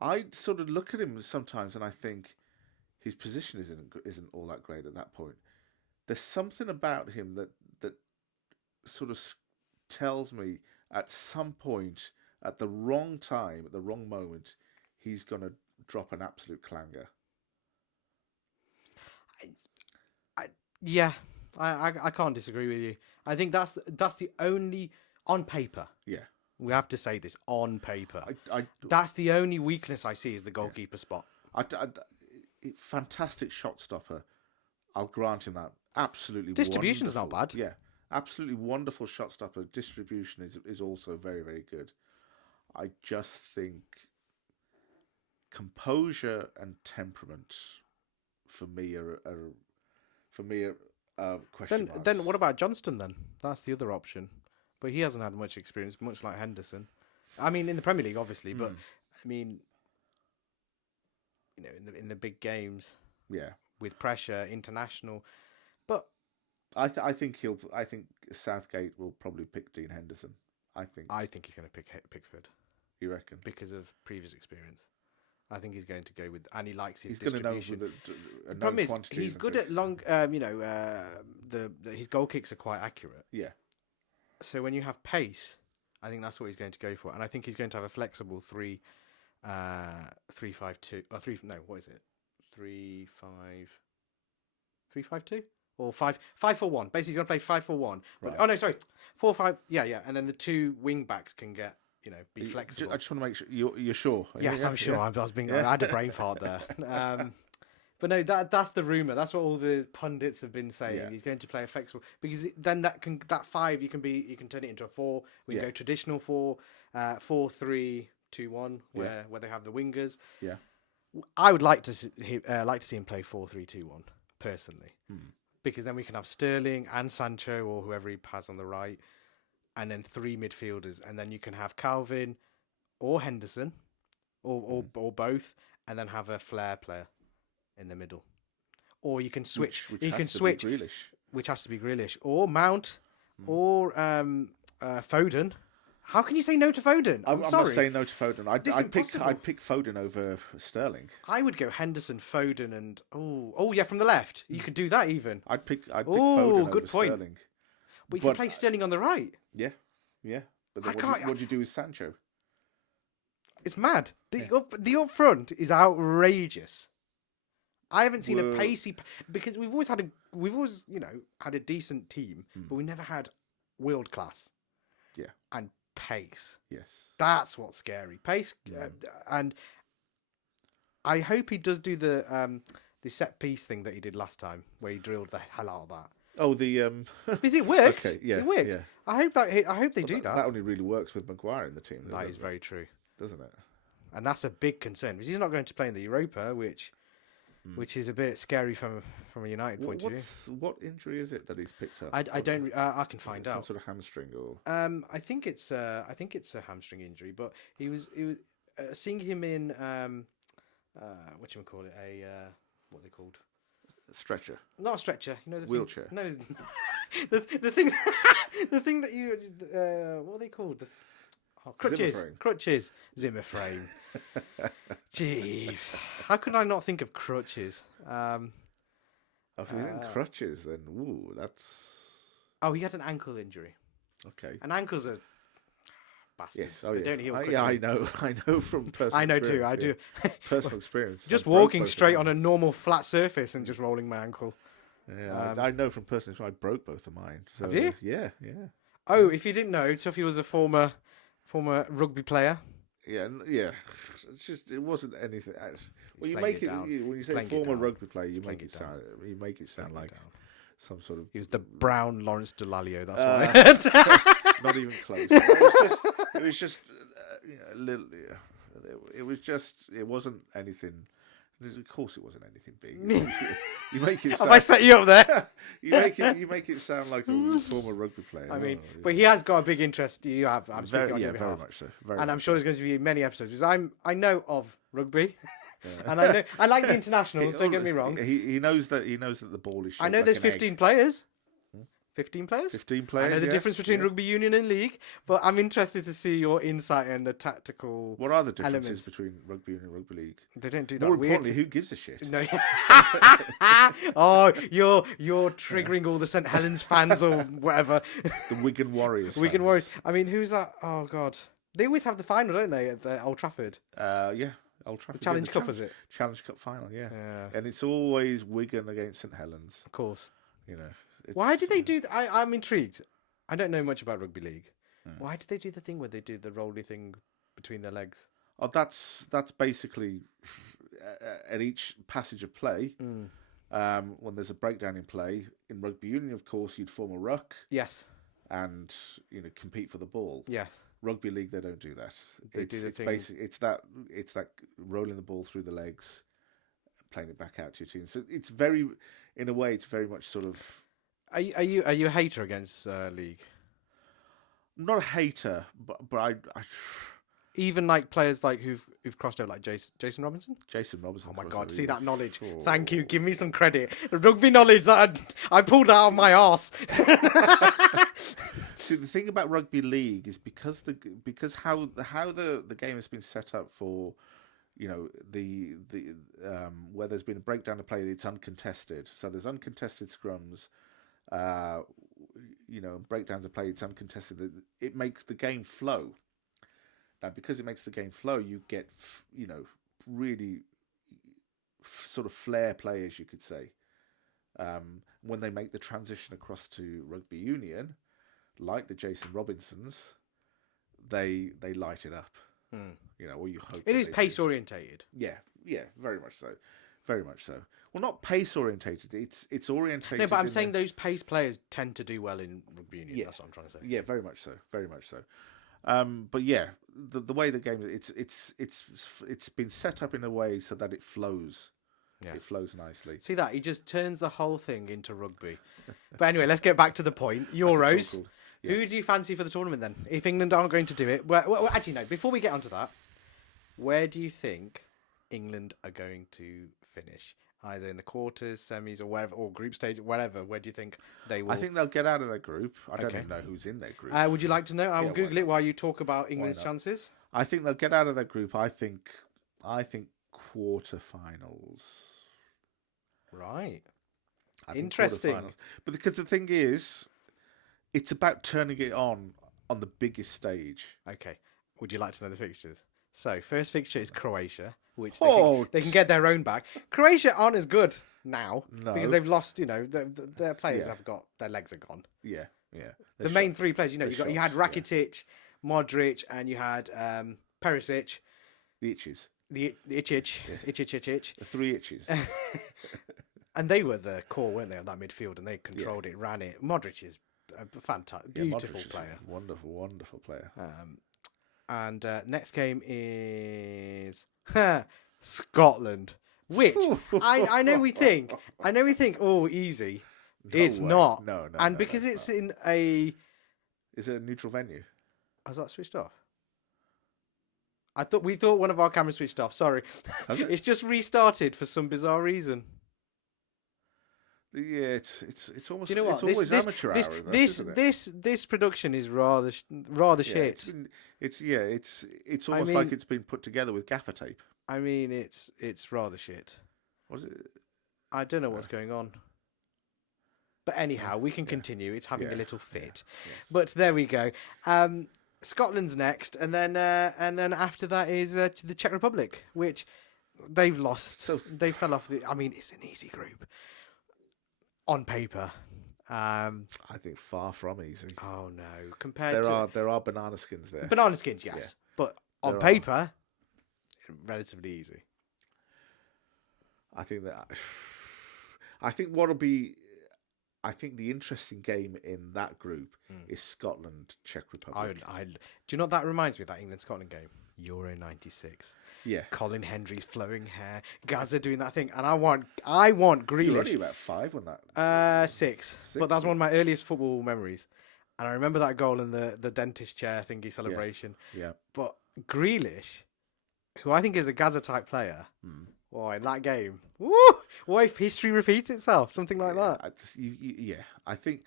I sort of look at him sometimes and I think his position isn't all that great at that point. There's something about him that sort of tells me at some point, at the wrong time, at the wrong moment, he's going to drop an absolute clanger. I can't disagree with you. I think that's the only, on paper. Yeah. We have to say this, on paper. I That's the only weakness I see is the goalkeeper spot. fantastic shot stopper. I'll grant him that. Absolutely, Distribution's not wonderful. bad. Yeah, absolutely wonderful shot stopper. Distribution is also very, very good. I just think composure and temperament for me are question marks. Then what about Johnston then? That's the other option. But he hasn't had much experience, much like Henderson. I mean, in the Premier League, obviously, but I mean, in the big games, Yeah, with pressure, international. But I think Southgate will probably pick Dean Henderson. I think he's going to pick Pickford you reckon because of previous experience. I think he's going to go with, and he likes his he's going to know distribution. with The problem is quantity. he's good at long. His goal kicks are quite accurate. Yeah, So when you have pace, I think that's what he's going to go for, and I think he's going to have a flexible 3-5-2 or 3. No, what is it? 3-5-2 or 5-4-1. Basically, he's going to play 5-4-1. Right. Oh no, sorry, 4-5. Yeah, and then the two wing backs can get be flexible. I just want to make sure you're sure. Yes, Yeah, I'm sure. yeah. I had a brain fart there. But no, that's the rumor. That's what all the pundits have been saying. Yeah. He's going to play a flexible because then that 5 you can turn it into a 4. We can Yeah. go traditional 4, 4-3-2-1 where they have the wingers. Yeah. I would like to see him play 4-3-2-1 personally, because then we can have Sterling and Sancho or whoever he has on the right, and then 3 midfielders, and then you can have Calvin or Henderson or both, and then have a flair player in the middle, or you can switch. Which has to be Grealish. Which has to be Grealish or Mount or Foden. How can you say no to Foden? I'm sorry. not saying no to Foden. I'd pick Foden over Sterling. I would go Henderson, Foden, and from the left. You could do that even. I'd pick Foden good over point. Sterling. But you can play Sterling on the right. Yeah. But then what do you do with Sancho? It's mad. The up front is outrageous. I haven't seen a pacey because we've always had a decent team, but we never had world class. Yeah. And pace. Yes. That's what's scary. Pace, and I hope he does do the set piece thing that he did last time, where he drilled the hell out of that. Oh, the Is it worked? Okay, yeah, it worked. yeah. I hope they do that. That only really works with Maguire in the team. That is very true, doesn't it? and that's a big concern because he's not going to play in the Europa, which is a bit scary from a United point of view. What injury is it that he's picked up? I don't. I can find out. Some sort of hamstring or. I think it's a hamstring injury, but he was seeing him in whatchamacallit, what are they called? Stretcher. Not a stretcher. You know the wheelchair. Thing, no, the thing the thing that you what are they called? Crutches. Zimmer frame. Crutches. Zimmer frame. Jeez, how could I not think of crutches? If he's in crutches, then that's. Oh, he had an ankle injury. Okay. And ankles are bastards. Yes. Oh, They yeah. don't heal quickly. Yeah, I know. I know from personal. I know too. experience, I do. yeah. Personal experience. Just I broke walking both of straight mine. on a normal flat surface and just rolling my ankle. Yeah, I know from personal experience. I broke both of mine. So, Have you? Yeah. Oh, if you didn't know, Tuffy was a former rugby player. Yeah. It's just it wasn't anything. Well, you playing make it it down. when you say playing it former down. rugby player, you playing make it it down. sound like some sort of He was the brown Lawrence Delalio. That's what I heard. not even close. It was just a little. It was just. It wasn't anything. Of course, it wasn't anything big. You make it. Have I set you up there? You make it sound like a former rugby player. I mean, Oh, but he has got a big interest. You have. I'm speaking on your very behalf. much so. And I'm sure there's going to be many episodes because I know of rugby, and I like the internationals. Don't get me wrong. He knows that the ball is. I know there's 15 players. 15 players? 15 players. I know the yes, difference between yeah. rugby union and league, but I'm interested to see your insight and the tactical. What are the differences elements. between rugby union and rugby league? They don't do that. More weird importantly, who gives a shit? No. Oh, you're triggering all the St Helens fans or whatever. The Wigan Warriors. Wigan fans. Warriors. I mean, who's that? Oh God, they always have the final, don't they, at the Old Trafford? Yeah. Old Trafford. The Challenge Cup, is it? Challenge Cup final, yeah. Yeah, And it's always Wigan against St Helens. of course. You know. Why did they do? I'm intrigued. I don't know much about rugby league. Why did they do the thing where they do the rolly thing between their legs? Oh, that's basically at each passage of play, When there's a breakdown in play. In rugby union, of course, you'd form a ruck Yes. and compete for the ball. Yes. Rugby league, they don't do that. They It's do the it's thing- basic. It's that rolling the ball through the legs, playing it back out to your team. So it's very, in a way, it's very much sort of. Are you a hater against league? I'm not a hater, but I Even like players like who've crossed over, like Jason Robinson. Jason Robinson. Oh my of God! course, See that knowledge? Oh. Thank you. Give me some credit. Rugby knowledge that I pulled out of my arse. See, the thing about rugby league is because how the game has been set up for, the where there's been a breakdown of play, it's uncontested. So there's uncontested scrums, breakdowns of play, it's uncontested. It makes the game flow. Now, because it makes the game flow, you get really sort of flair players, you could say. When they make the transition across to rugby union, like the Jason Robinsons, they light it up. Or you hope It is that they pace do. orientated. Yeah, very much so, very much so. Well, not pace orientated. It's orientated. No, but I'm in saying those pace players tend to do well in rugby union. Yeah. That's what I'm trying to say. Yeah, very much so, very much so. But yeah, the way the game it's been set up in a way so that it flows. Yeah. It flows nicely. See that? He just turns the whole thing into rugby. But anyway, let's get back to the point. Euros. Talk- yeah. Who do you fancy for the tournament then? If England aren't going to do it, well, actually no. Before we get onto that, where do you think England are going to finish? Either in the quarters, semis, or wherever, or group stage, whatever. Where do you think they will? I think they'll get out of their group. I don't Okay. even know who's in their group. Would you like to know? I will Yeah, why Google it while you talk about England's not? chances. I think they'll get out of their group. I think quarterfinals. Right. I think Interesting. quarterfinals. But because the thing is, it's about turning it on the biggest stage. Okay. Would you like to know the fixtures? So, first fixture is Croatia, which Oh, they can get their own back. Croatia aren't as good now No. because they've lost. Their players Yeah. have got their legs are gone. Yeah. The main three players, you they're had shocked, Rakitic, Modric, and you had Perisic, The itches. the Itchich, The three itches. and they were the core, weren't they, of that midfield, and they controlled it, ran it. Modric is a fantastic, beautiful Modric is a player. Wonderful player. And next game is Scotland, which I know we think, oh, easy. No It's way. not. No, And no, because no, it's not. in a... Is it a neutral venue? Has that switched off? We thought one of our cameras switched off. Sorry. Has it? It's just restarted for some bizarre reason. Yeah, it's almost. Do you know what? It's always amateur hour. Isn't it? This production is rather Yeah, shit. it's almost like mean- it's been put together with gaffer tape. I mean, it's rather shit. Was it? I don't know what's going on. But anyhow, we can continue. It's having a Yeah, little fit. Yes. But there we go. Scotland's next, and then after that is the Czech Republic, which they've lost. So- They fell off the. I mean, it's an easy group on paper. I think far from easy. Oh no! Compared There are banana skins there. banana skins, yes, Yeah. but on There are. paper, relatively easy. I think that. I think what'll be. I think the interesting game in that group is Scotland, Czech Republic. Do you know what that reminds me of, that England Scotland game? Euro '96. Yeah. Colin Hendry's flowing hair, Gaza doing that thing, and I want You were only Grealish. about 5 when that. Six, but Six, that's one of my earliest football memories, and I remember that goal in the dentist chair thingy celebration. Yeah. But Grealish, who I think is a Gaza type player, Hmm. boy, in that game, woo! What if history repeats itself? Something like that. I think.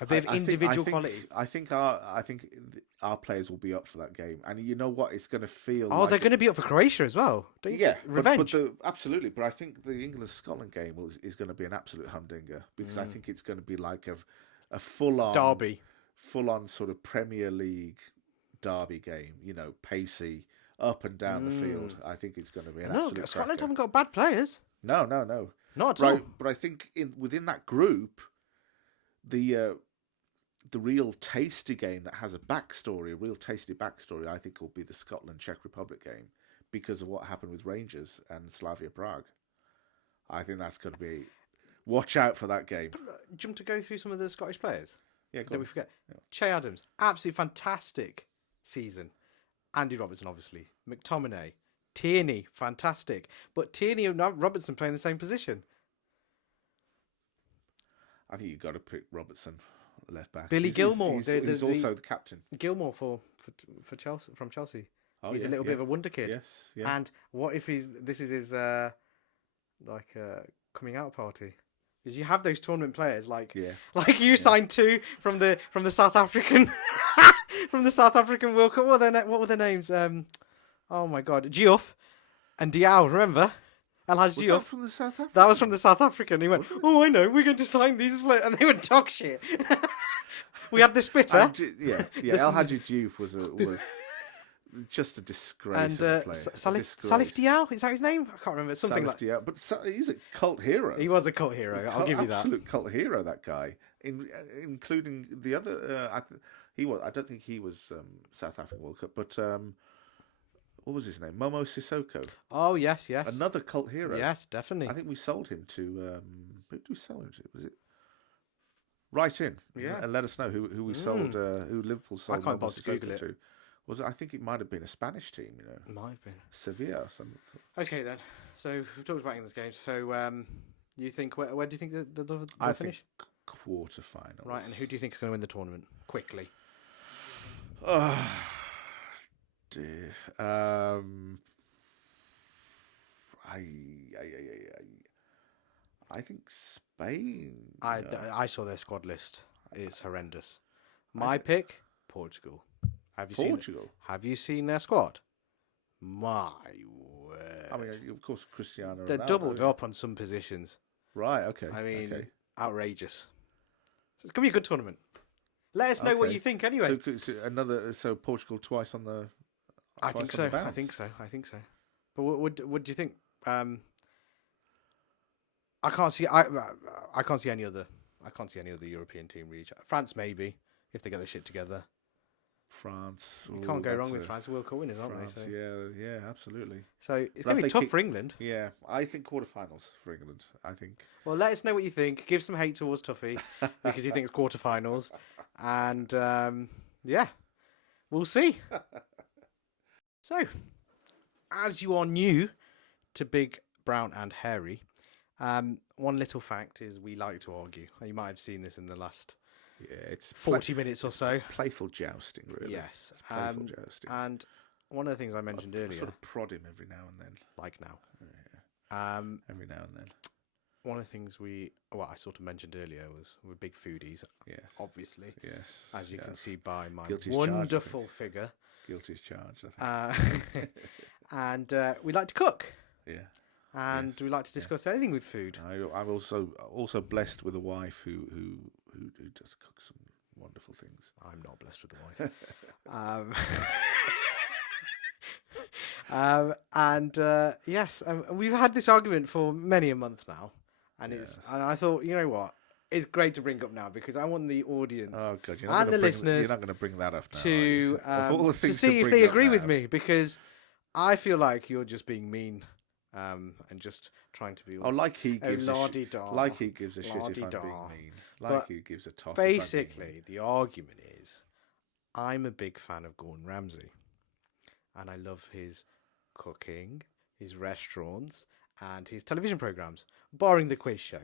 A bit of individual quality. I think our players will be up for that game, and you know what? It's going to feel. Oh, like they're going to be up for Croatia as well. Don't you think? Revenge. Absolutely. But I think the England Scotland game is going to be an absolute humdinger because I think it's going to be like a full on Derby. full on sort of Premier League derby game. Pacey up and down the field. I think it's going to be an No, absolute. Scotland cracker. haven't got bad players. No. Not at all. Right, but I think within that group, the real tasty game that has a real tasty backstory, I think will be the Scotland Czech Republic game because of what happened with Rangers and Slavia Prague. I think that's going to be. Watch out for that game. Do you want to go through some of the Scottish players Yeah, go that on. we forget? Che Adams, absolutely fantastic season. Andy Robertson, obviously. McTominay. Tierney, fantastic. But Tierney and Robertson playing the same position. I think you've got to pick Robertson, the left back. Billy Gilmore, He's also the captain. Gilmore for Chelsea, from Chelsea. Oh, He's yeah, a little bit of a wonder kid. Yes, yeah. And what if this is his coming out party? Because you have those tournament players like you signed two from the South African from the South African World Cup. What were their names? Oh my God, Diouf and Diao. Remember? El Hadj Was Diouf. that from the South Africa? That was from the South African. He went, "Oh, I know. We're going to sign these players," and they were dog shit. We had the spitter. El Hadji Diouf was just a disgrace And of a player. Salif Diao, is that his name? I can't remember. Something like. Diao, but he's a cult hero. He was a cult hero. I'll give you that. Absolute cult hero. That guy, including the other. I don't think he was South African World Cup, but what was his name? Momo Sissoko. Oh yes. Another cult hero. Yes, definitely. I think we sold him to. Who did we sell him to? Was it? Write in, and let us know who we sold. Who Liverpool sold. I can't Momo bother to Google Sissoko it. to. Was it? I think it might have been a Spanish team. You know, Might have been. Sevilla or something. Okay then. So we've talked about England's games. So you think where do you think they'll I finish? think quarterfinals. Right, and who do you think is going to win the tournament? Quickly. Oh dear. I think Spain. I saw their squad list. It's horrendous. My pick, Portugal. Have you Portugal. Have you seen their squad? My word. I mean, of course, Cristiano. They're Ronaldo. doubled up on some positions. Right. Okay. I mean, okay. outrageous. So it's gonna be a good tournament. Let us know what Okay. you think anyway. So Portugal twice on the. I think twice on so. the I think so. I think so. But what do you think? I can't see. I can't see any other. I can't see any other European team reach. France maybe if they get their shit together. France. You can't go wrong with France. World Cup winners, aren't France, they? So, yeah, absolutely. so it's But going to be they tough kick- for England. Yeah, I think quarterfinals for England. I think. Well, let us know what you think. Give some hate towards Tuffy because he thinks quarterfinals, and yeah, we'll see. So, as you are new to Big, Brown, and Hairy, one little fact is we like to argue. You might have seen this in the last Yeah, it's 40 minutes or so. playful jousting, really. Yes, It's playful jousting. and one of the things I mentioned I earlier, sort of prod him every now and then. like now, Every now and then. one of the things I sort of mentioned earlier was we're big foodies, Yes. obviously, Yes. as you can yes. see by my Guilty as charged, I wonderful think. figure. Guilty as charged, I think. And we like to cook, Yeah. and we like to discuss anything with food. I'm also blessed with a wife who does cook some wonderful things. I'm not blessed with a wife. Yes, we've had this argument for many a month now, and and I thought, you know what, it's great to bring up now because I want the audience Oh God, and the listeners you're not going to bring that up now, to Of all the to things see if bring they up agree with now. me, because I feel like you're just being mean and just trying to be Oh, like he gives a la-di-da, like he gives a shit if I'm la-di-da. being mean. But Like he gives a toss. if I'm being basically, mean. the argument is I'm a big fan of Gordon Ramsay, and I love his cooking, his restaurants, and his television programs, barring the quiz show.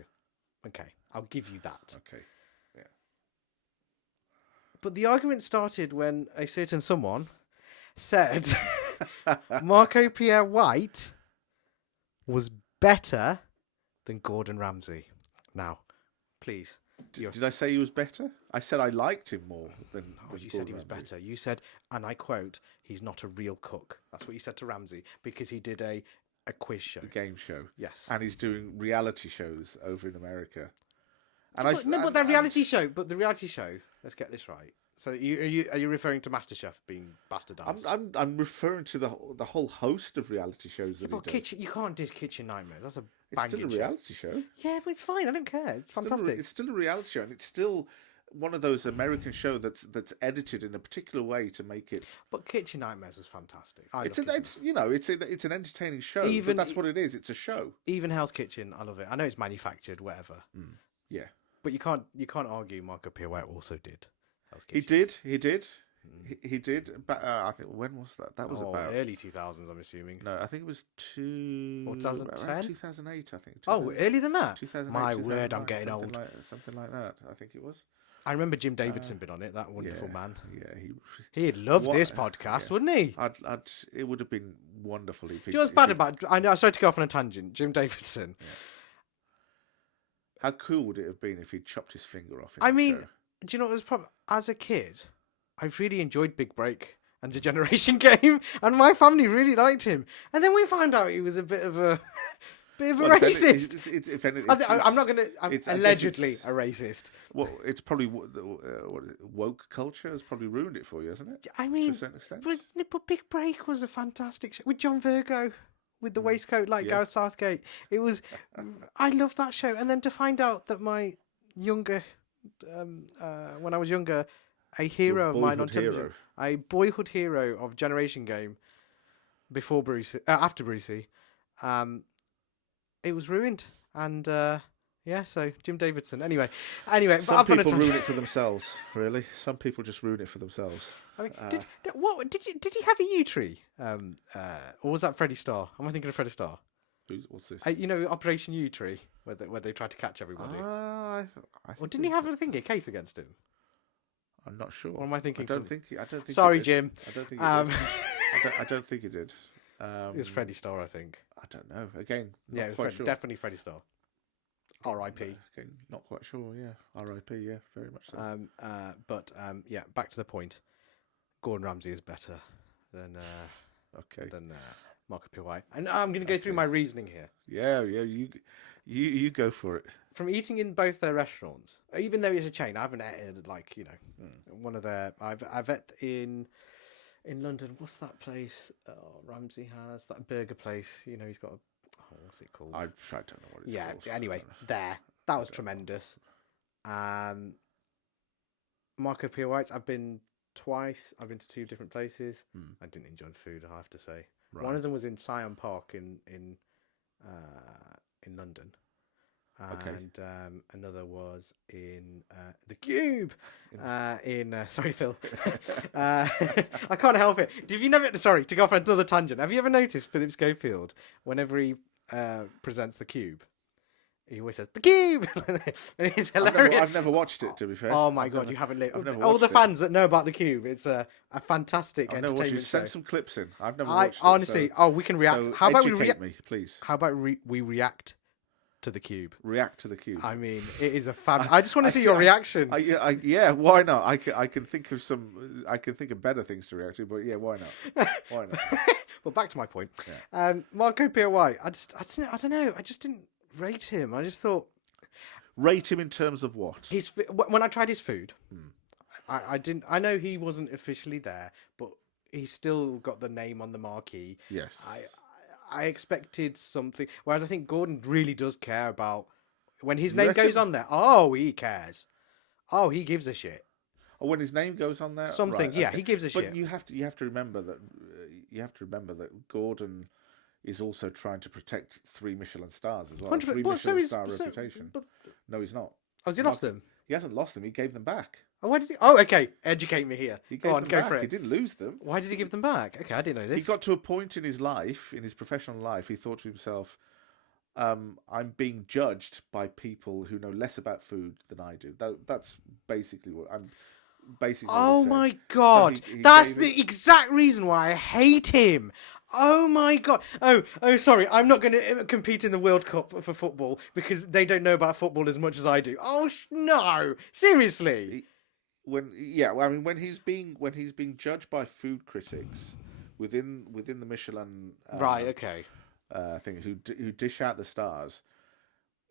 Okay, I'll give you that. Okay. Yeah. But the argument started when a certain someone said Marco Pierre White was better than Gordon Ramsay. Now, please. Did I say he was better? I said I liked him more than. Oh, than you said he Gordon was Ramsay. better. You said, and I quote, he's not a real cook. That's what you said to Ramsay because he did a quiz show. The game show. Yes. And he's doing reality shows over in America. And But the reality show. But the reality show. Let's get this right. So are you referring to MasterChef being bastardized? I'm referring to the whole host of reality shows that he does. Kitchen. You can't diss Kitchen Nightmares. That's a It's still a banging show. reality show. Yeah, but it's fine. I don't care. It's fantastic. It's still a reality show, and it's still one of those American show that's edited in a particular way to make it. But Kitchen Nightmares was fantastic. It's an entertaining show. Even- But that's what it is. It's a show. Even Hell's Kitchen, I love it. I know it's manufactured, whatever, Yeah, but you can't argue Marco Pierre also did Hell's he Kitchen. did. He did. But I think when was that? That was about early 2000s, I'm assuming. no. I think it was 2010? 2008. I think. Oh, earlier than that. 2008, My word, I'm 2009, getting something old. something like that. I think it was. I remember Jim Davidson been on it. That wonderful man. Yeah, He'd love What- this podcast, wouldn't he? It would have been wonderful if. Do you know what's bad about? I know. Sorry to go off on a tangent. Jim Davidson. How cool would it have been if he'd chopped his finger off? I mean, do you know what was problem? As a kid, I really enjoyed Big Break and the Generation Game, and my family really liked him. And then we found out he was a bit of a racist. I'm not going to. I'm allegedly a racist. Well, it's probably what is it, woke culture has probably ruined it for you, hasn't it? I mean, to a certain extent. but Big Break was a fantastic show with John Virgo. With the waistcoat like Gareth Southgate. It was, I loved that show. And then to find out that my younger, when I was younger, a hero of mine on television, a boyhood hero of Generation Game, before Brucey, after Brucey, it was ruined. And so Jim Davidson. Anyway, some people ruin it for themselves. Really, some people just ruin it for themselves. I mean, did he have a yew tree? Or was that Freddie Starr? Am I thinking of Freddie Starr? What's this? Operation Yew Tree, where they tried to catch everybody. I Or didn't he have a case against him? I'm not sure. Or am I thinking? I don't think. Sorry, he did. Jim. I don't think. He did. I don't think he did. It was Freddie Starr, I think. I don't know. Again, not Yeah, it quite was sure. definitely Freddie Starr. R.I.P. Again, not quite sure. Yeah, R.I.P. Yeah, very much so. Back to the point. Gordon Ramsay is better than Marco Pierre. And I'm going to go through my reasoning here. Yeah. You go for it. From eating in both their restaurants, even though it's a chain, I haven't eaten one of their. I've ate in London. What's that place? Ramsay has that burger place. He's got a. What's it called? I don't know what it's called. Yeah. Anyway, that was tremendous. Marco Pierre, I've been twice. I've been to two different places. I didn't enjoy the food, I have to say. Right. One of them was in Syon Park in London. And another was in the Cube. Sorry, Phil. I can't help it. Sorry to go off on another tangent. Have you ever noticed Philip Schofield whenever he presents the Cube? He always says the Cube, and it's hilarious. I've never watched it, to be fair. Oh my god, you haven't lit. I've never All the watched it. fans that know about the Cube, it's a fantastic I've never watched entertainment it. show. Send some clips in. I've never watched it. Honestly, we can react. So How about we educate react? me, please? How about we react to the Cube? React to the Cube. I mean, it is a fab. I just want to see your reaction. Yeah, why not? I can think of some. I can think of better things to react to, but yeah, why not? Why not? Well, back to my point. Marco Pierre, I don't know. I just didn't rate him. I just thought. Rate him in terms of what? When I tried his food, I didn't. I know he wasn't officially there, but he still got the name on the marquee. Yes. I expected something, whereas I think Gordon really does care about when his name goes on there. Oh, he cares. Oh, he gives a shit. Oh, when his name goes on there, Something, right, yeah, okay. he gives a shit. But you have to remember that Gordon is also trying to protect 3 Michelin stars as well. 100%. 3 But Michelin star reputation. But No, he's not. has he lost them? He hasn't lost them. He gave them back. Oh, why did he? Oh, okay. Educate me here. He Go gave on, them go back. for He it. didn't lose them. Why did he give them back? Okay, I didn't know this. He got to a point in his life, in his professional life, he thought to himself, I'm being judged by people who know less about food than I do. That's basically what I'm... Basically, what he Oh said. my god, So he that's gave the exact reason why I hate him. Oh my god. Oh, sorry. I'm not going to compete in the World Cup for football because they don't know about football as much as I do. Oh no, seriously. When he's being judged by food critics within the Michelin Right. Okay. thing who dish out the stars,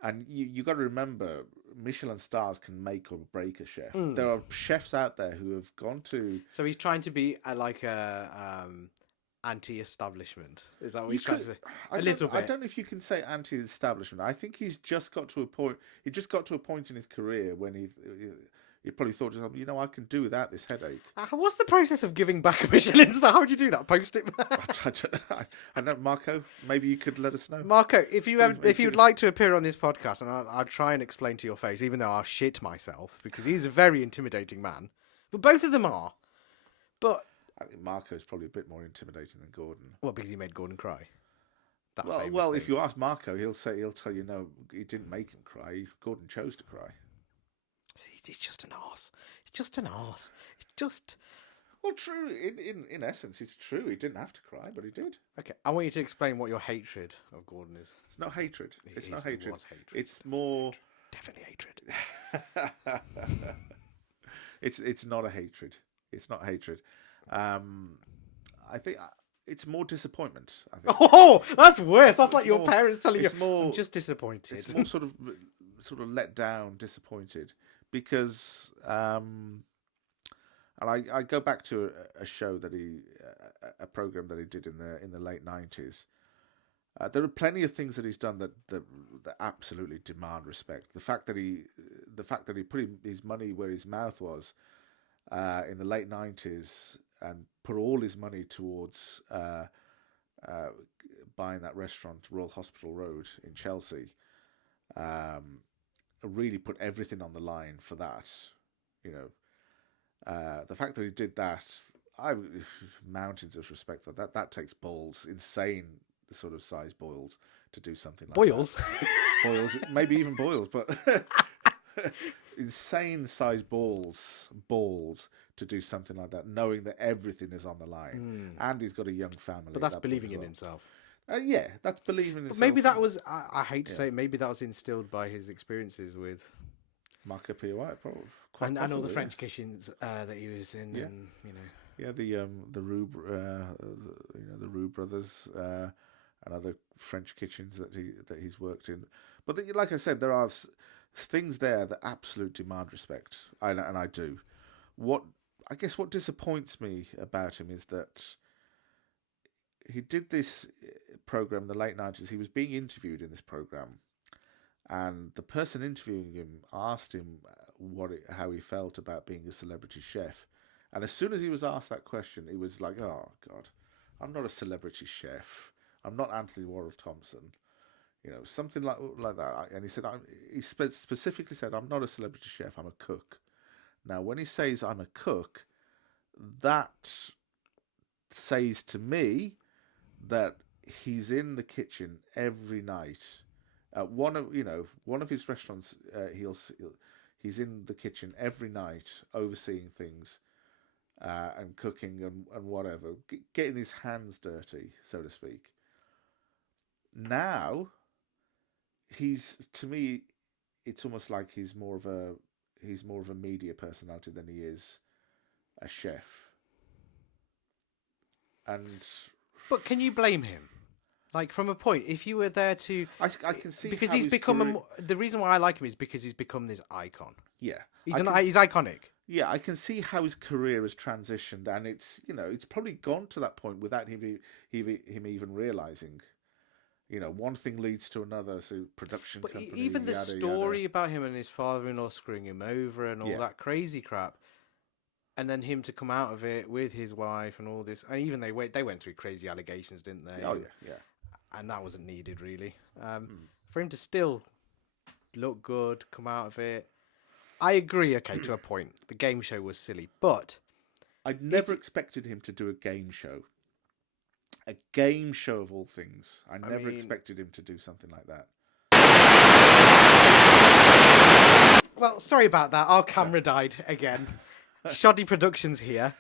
and you got to remember Michelin stars can make or break a chef. There are chefs out there who have gone to. So he's trying to be anti-establishment. Is that what You you're trying to could- say? A little I bit. don't know if you can say anti-establishment. I think he's just got to a point. He just got to a point in his career when he probably thought to himself, I can do without this headache. What's the process of giving back a Michelin star? How would you do that? Post it. I don't know, Marco. Maybe you could let us know. Marco, if If you'd like to appear on this podcast, and I'll try and explain to your face, even though I'll shit myself because he's a very intimidating man, but both of them are. But I think Marco's probably a bit more intimidating than Gordon. because he made Gordon cry. That Well, famous well, thing. if you ask Marco, he'll tell you no, he didn't make him cry. Gordon chose to cry. He's just an arse. He's just an arse. It's just Well, true. In essence, it's true. He didn't have to cry, but he did. okay. I want you to explain what your hatred of Gordon is. It's not hatred. It It's is, not it hatred. was hatred. It's more. Definitely hatred. It's not a hatred. It's not hatred. I think it's more disappointment. I think Oh, that's worse. That's like It's your more- parents telling you, it's more- "I'm just disappointed." it's more sort of let down, disappointed, because and I go back to a show that a program that he did in the late 90s. There are plenty of things that he's done that absolutely demand respect. The fact that he put his money where his mouth was in the late 90s and put all his money towards buying that restaurant, Royal Hospital Road in Chelsea, really put everything on the line for that. The fact that he did that, mountains of respect for that. That takes balls, insane sort of size boils to do something like Boils. that. Boils, maybe even boils, but insane size balls to do something like that, knowing that everything is on the line, and he's got a young family. But that's at that point believing as in well. himself. Yeah, that's believing in But himself. maybe that and was, I hate to say it, maybe that was instilled by his experiences with Marco Pio, probably. and all the possibly, French kitchens that he was in, Yeah. and Yeah, the Roux brothers and other French kitchens that he's worked in. But like I said, there are things there that absolutely demand respect, and I do. What disappoints me about him is that he did this program in the late 90s. He was being interviewed in this program, and the person interviewing him asked him how he felt about being a celebrity chef. And as soon as he was asked that question, he was like, "Oh God, I'm not a celebrity chef. I'm not Anthony Warrell Thompson." Something like that. And he said, he specifically said, "I'm not a celebrity chef. I'm a cook." Now, when he says I'm a cook, that says to me that he's in the kitchen every night. One of his restaurants, he's in the kitchen every night, overseeing things. And cooking and whatever, getting his hands dirty, so to speak. Now, to me, it's almost like he's more of a media personality than he is a chef. But can you blame him? Like, from a point, if you were there to, I can see because how he's his become career- the reason why I like him is because he's become this icon. yeah. He's I he's iconic. Yeah, I can see how his career has transitioned, and it's probably gone to that point without him even realizing. One thing leads to another, so production But company. even the yada, story yada. about him and his father-in-law screwing him over and all Yeah. that crazy crap, and then him to come out of it with his wife and all this, and even they went through crazy allegations, didn't they? Oh yeah. And that wasn't needed really. For him to still look good, come out of it. I agree. Okay, to a point, the game show was silly, but I'd never expected him to do a game show. A game show of all things. I never mean- expected him to do something like that. well, sorry about that. Our camera died again. Shoddy Productions here.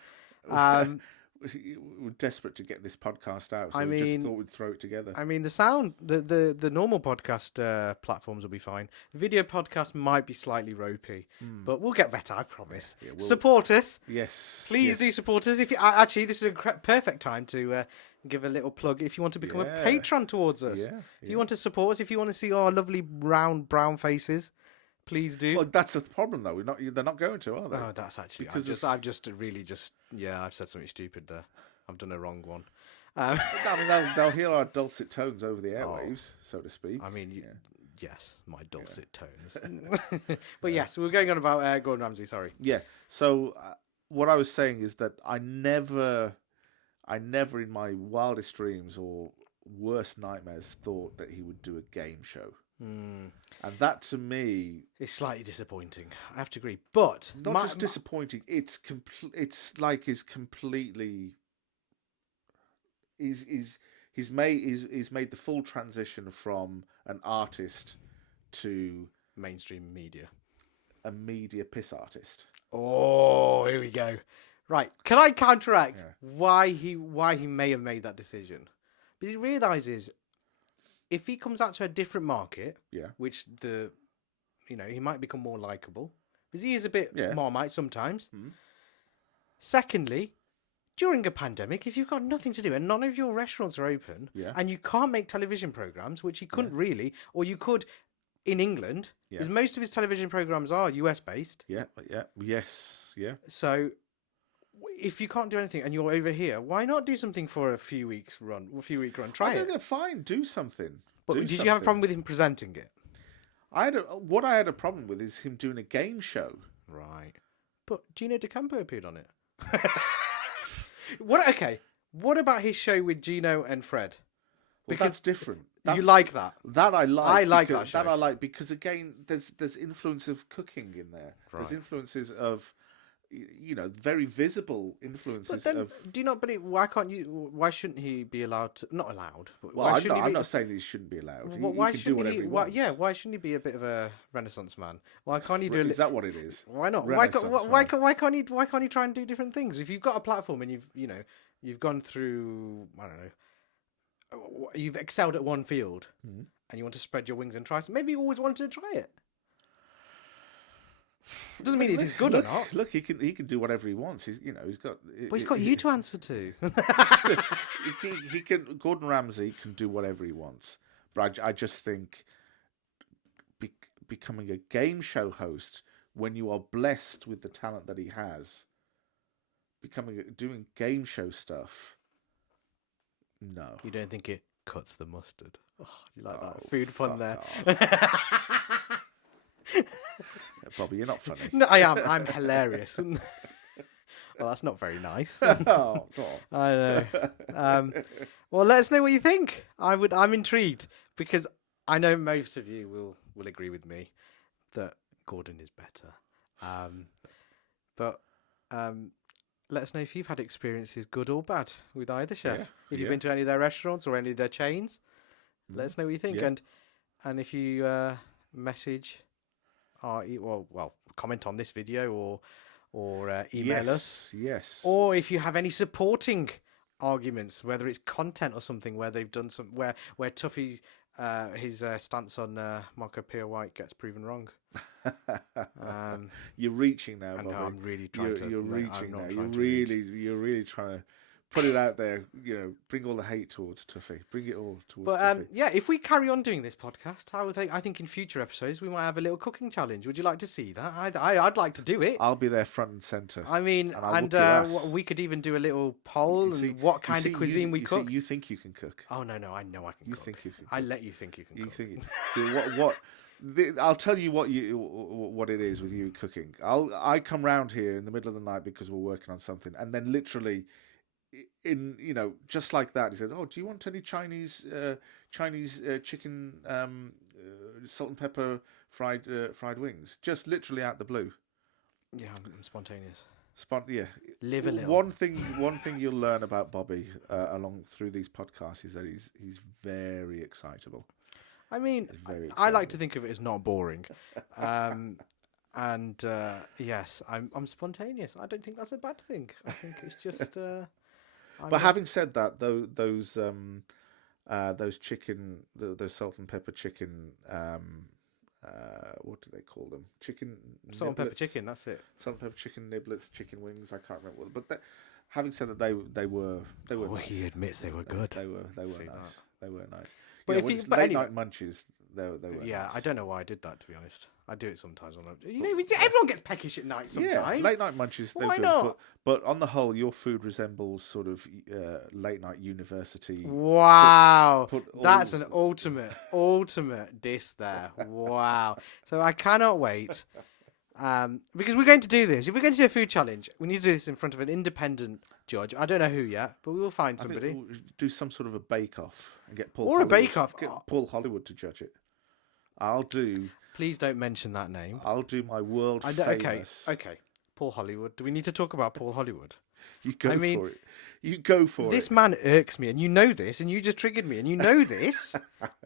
We were desperate to get this podcast out, so I we just mean- thought we'd throw it together. I mean, the sound, the normal podcast platforms will be fine. The video podcast might be slightly ropey, but we'll get better, I promise. Yeah, Support us. Yes. Please yes. do support us. If you actually, this is a perfect time to give a little plug. If you want to become a Yeah. patron towards us, Yeah, if you want to support us, if you want to see our lovely round brown faces, please do. Well, that's the problem, though. They're not going to, are they? Oh, that's actually Because I've just really I've said something stupid there. I've done a wrong one. Um, I mean, they'll hear our dulcet tones over the airwaves, so to speak. I mean, yes, my dulcet tones. But yes, we're going on about Gordon Ramsay. Sorry. Yeah. So what I was saying is that I never in my wildest dreams or worst nightmares thought that he would do a game show. And that to me, It's slightly disappointing. I have to agree, but not just disappointing. It's It's like he's completely. He's made the full transition from an artist to mainstream media. a media piss artist. Oh, here we go. Right, can I counteract why he may have made that decision? Because he realizes if he comes out to a different market, which he might become more likable because he is a bit Marmite sometimes. Secondly, during a pandemic, if you've got nothing to do and none of your restaurants are open, and you can't make television programs, which he couldn't really, or you could in England, because most of his television programs are US based. So if you can't do anything and you're over here, why not do something for a few week run? Try it. Fine, do something. But did you have a problem with him presenting it? What I had a problem with is him doing a game show. Right. But Gino D'Acampo appeared on it. What about his show with Gino and Fred? Because that's different. You like that? That I like. I like that show. That I like because again, there's influence of cooking in there. Right. There's influences of, very visible influences. But then, do you not believe? Why shouldn't he be allowed to? Not allowed. But well, I'm not saying that he shouldn't be allowed. Why he can do whatever he wants. Why shouldn't he be a bit of a Renaissance man? Why can't he do? Is that what it is? Why not? Why can't he try and do different things? If you've got a platform and you've gone through, I don't know, you've excelled at one field, and you want to spread your wings and try something. Maybe you always wanted to try it. It doesn't mean it is good or not. Look, he can do whatever he wants. He's got. But he's got you to answer to. he can. Gordon Ramsay can do whatever he wants. But I just think becoming a game show host when you are blessed with the talent that he has, doing game show stuff. No, you don't think it cuts the mustard? Oh, you like that food fun there? Bobby, you're not funny. No, I am. I'm hilarious. Well, that's not very nice. Oh, God. I know. Well, let us know what you think. I'm intrigued because I know most of you will agree with me that Gordon is better. But let us know if you've had experiences, good or bad, with either chef. If you've been to any of their restaurants or any of their chains, let us know what you think. And if you message comment on this video or email us. Yes. Or if you have any supporting arguments, whether it's content or something where they've done some where Tuffy his stance on Marco Pierre White gets proven wrong. You're reaching now, Bobby. I'm really trying to. You're reaching now. You're really trying to put it out there. Bring all the hate towards Tuffy. Bring it all towards Tuffy. If we carry on doing this podcast, I think in future episodes we might have a little cooking challenge. Would you like to see that? I'd like to do it. I'll be there front and centre. I mean, we could even do a little poll and what kind of cuisine we cook. You think you can cook? Oh no, I know I can. You cook. think you can? I let you think you can. You cook. think what? I'll tell you what it is with you cooking. I come round here in the middle of the night because we're working on something, and then literally, just like that, he said, "Oh, do you want any Chinese chicken salt and pepper fried wings?" Just literally out the blue. Yeah, I'm spontaneous. Live a little. One thing you'll learn about Bobby along through these podcasts is that he's very excitable. I mean, I like to think of it as not boring. Yes, I'm spontaneous. I don't think that's a bad thing. I think it's just. But having said that, those chicken, those salt and pepper chicken, what do they call them? Chicken salt and pepper chicken. That's it. Salt and pepper chicken niblets, chicken wings. I can't remember what. But having said that, they were. Oh, nice. he admits they were good. They were nice. They were nice. But night munches, they were. Yeah, nice. I don't know why I did that, to be honest. I do it sometimes. Everyone gets peckish at night sometimes. Yeah, late night munchies. They're Why good, not? But on the whole, your food resembles sort of late night university. Wow, put all- that's an ultimate diss there. Wow. So I cannot wait. Because we're going to do this. If we're going to do a food challenge, we need to do this in front of an independent judge. I don't know who yet, but we will find I think somebody. we'll do some sort of a bake-off and get Paul Or a Hollywood, bake-off. Get Paul Hollywood to judge it. Please don't mention that name. I'll do my world Okay, famous. okay. Paul Hollywood. Do we need to talk about Paul Hollywood? You go I mean, for it. You go for This it. man irks me, and you know this, and you just triggered me, and you know this.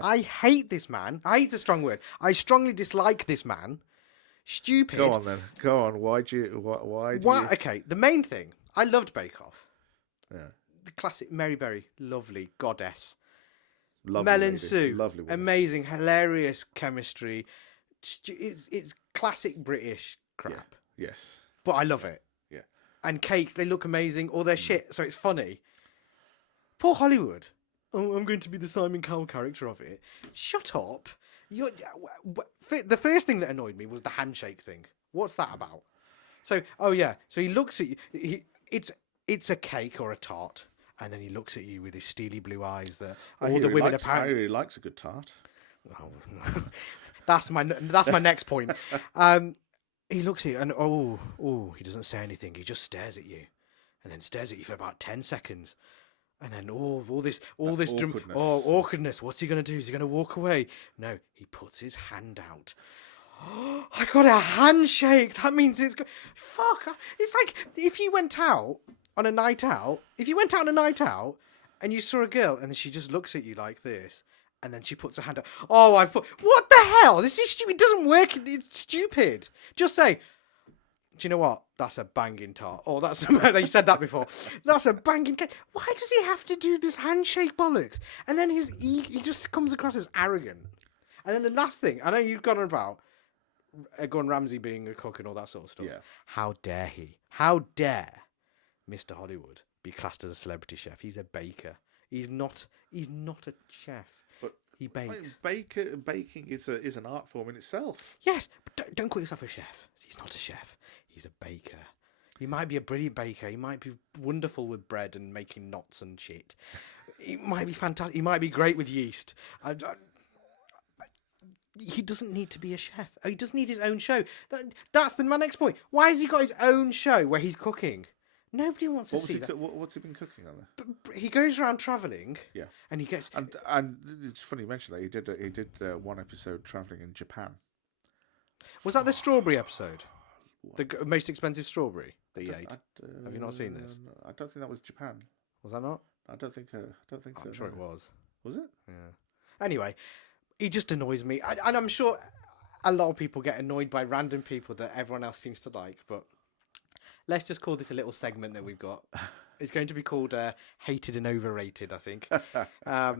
I hate this man. I hate a strong word. I strongly dislike this man. Stupid. Go on then. Go on. Why do you? Okay, the main thing. I loved Bake Off. Yeah. The classic Mary Berry, lovely goddess. Lovely Melon lady. Sue, Lovely woman. amazing, hilarious chemistry. It's classic British crap, Yes. but I love it. Yeah. And cakes, they look amazing. All their shit, so it's funny. Poor Hollywood. Oh, I'm going to be the Simon Cowell character of it. Shut up. The first thing that annoyed me was the handshake thing. What's that about? So, oh yeah, so he looks at you. It's a cake or a tart, and then he looks at you with his steely blue eyes. That all the women I apparently. really likes a good tart. Oh, that's my next point. He looks at you and he doesn't say anything. He just stares at you, and then stares at you for about 10 seconds, and then all this awkwardness. Awkwardness. What's he gonna do? Is he gonna walk away? No, he puts his hand out. I got a handshake. That means it's fuck. It's like if you went out on a night out. If you went out on a night out and you saw a girl and she just looks at you like this. And then she puts her hand up. Oh, what the hell? This is stupid. It doesn't work. It's stupid. Just say, do you know what? That's a banging tart. Oh, that's they said that before. That's a banging cake. Why does he have to do this handshake bollocks? And then he just comes across as arrogant. And then the last thing, I know you've gone on about Gordon Ramsay being a cook and all that sort of stuff. Yeah. How dare he? How dare Mr. Hollywood be classed as a celebrity chef? He's a baker. He's not a chef. But He bakes. Baking is an art form in itself. Yes, but don't call yourself a chef. He's not a chef. He's a baker. He might be a brilliant baker. He might be wonderful with bread and making knots and shit. He might be fantastic. He might be great with yeast. He doesn't need to be a chef. He doesn't need his own show. That's my next point. Why has he got his own show where he's cooking? Nobody wants to see that. What's he been cooking on there? But he goes around travelling. Yeah. And he gets. And it's funny you mention that he did one episode traveling in Japan. Was that the strawberry episode? The most expensive strawberry that he ate. Have you not seen this? I don't think that was Japan. Was that not? I don't think so. I'm sure it was. Was it? Yeah. Anyway, he just annoys me, and I'm sure a lot of people get annoyed by random people that everyone else seems to like. But let's just call this a little segment that we've got. It's going to be called "Hated and Overrated." I think. I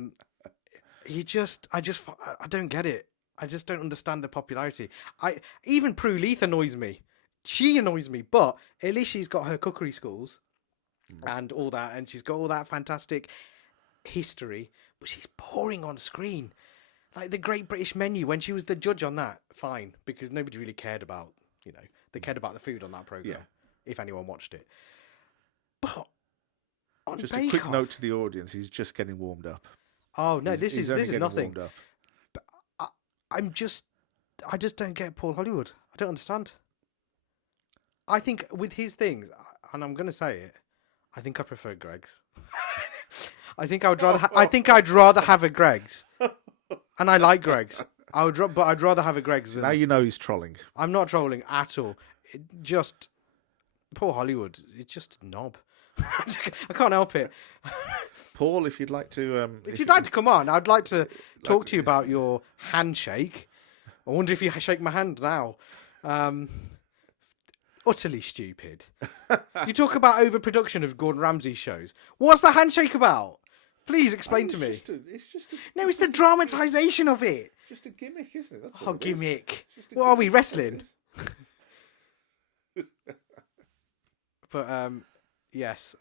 don't get it. I just don't understand the popularity. Even Prue Leith annoys me. She annoys me, but at least she's got her cookery schools and all that, and she's got all that fantastic history. But she's boring on screen, like the Great British Menu when she was the judge on that. Fine, because nobody really cared about, they cared about the food on that program, if anyone watched it. But on Just Bake a quick Off, note to the audience: he's just getting warmed up. Oh no, He's this is only getting nothing. warmed up. I just don't get Paul Hollywood. I don't understand. I think with his things, and I'm gonna say it, I think I prefer Greg's. I think I'd rather have a Greg's, and I like Greg's. But I'd rather have a Greg's than. Now you know he's trolling. I'm not trolling at all. Just Paul Hollywood. It's just a knob. I can't help it. Paul, if you'd like to, If you'd like to come on, I'd like to talk to you about your handshake. I wonder if you shake my hand now. Utterly stupid. You talk about overproduction of Gordon Ramsay's shows. What's the handshake about? Please explain to me. No, it's the dramatisation of it. Just a gimmick, isn't it? That's Oh, all it is. gimmick. It's just a What are we, gimmick, wrestling? that's all it is. But yes,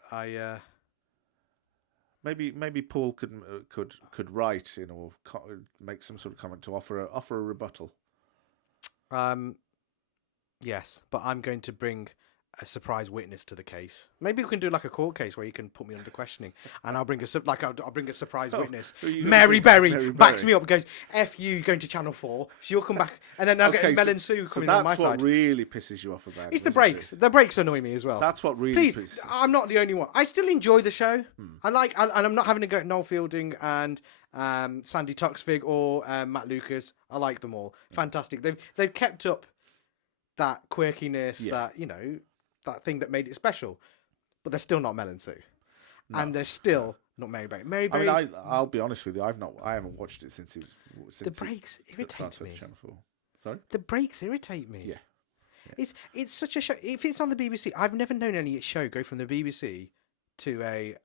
Maybe Paul could write, or make some sort of comment to offer a rebuttal. Yes, but I'm going to bring a surprise witness to the case. Maybe we can do like a court case where you can put me under questioning, and I'll bring I'll bring a surprise witness. who are you gonna Mary bring? Berry Mary backs Berry. me up and goes, "F you, going to Channel 4." She'll come back, and then I'll get Mel and Sue so coming on my that's what side. really pisses you off about It's it, the isn't breaks. it? The breaks annoy me as well. That's what really Please, pisses. I'm not the only one. I still enjoy the show. And I'm not having to go at Noel Fielding and Sandy Toksvig or Matt Lucas. I like them all. Fantastic. They've kept up that quirkiness, Yeah. that thing that made it special. But they're still not Mel and Sue, and they're still not Mary Berry. Mary I Berry. mean, I'll be honest with you. I haven't watched it since it was. The breaks irritate transferred me. to Channel 4. Sorry. The breaks irritate me. Yeah. It's such a show. If it's on the BBC, I've never known any show go from the BBC to a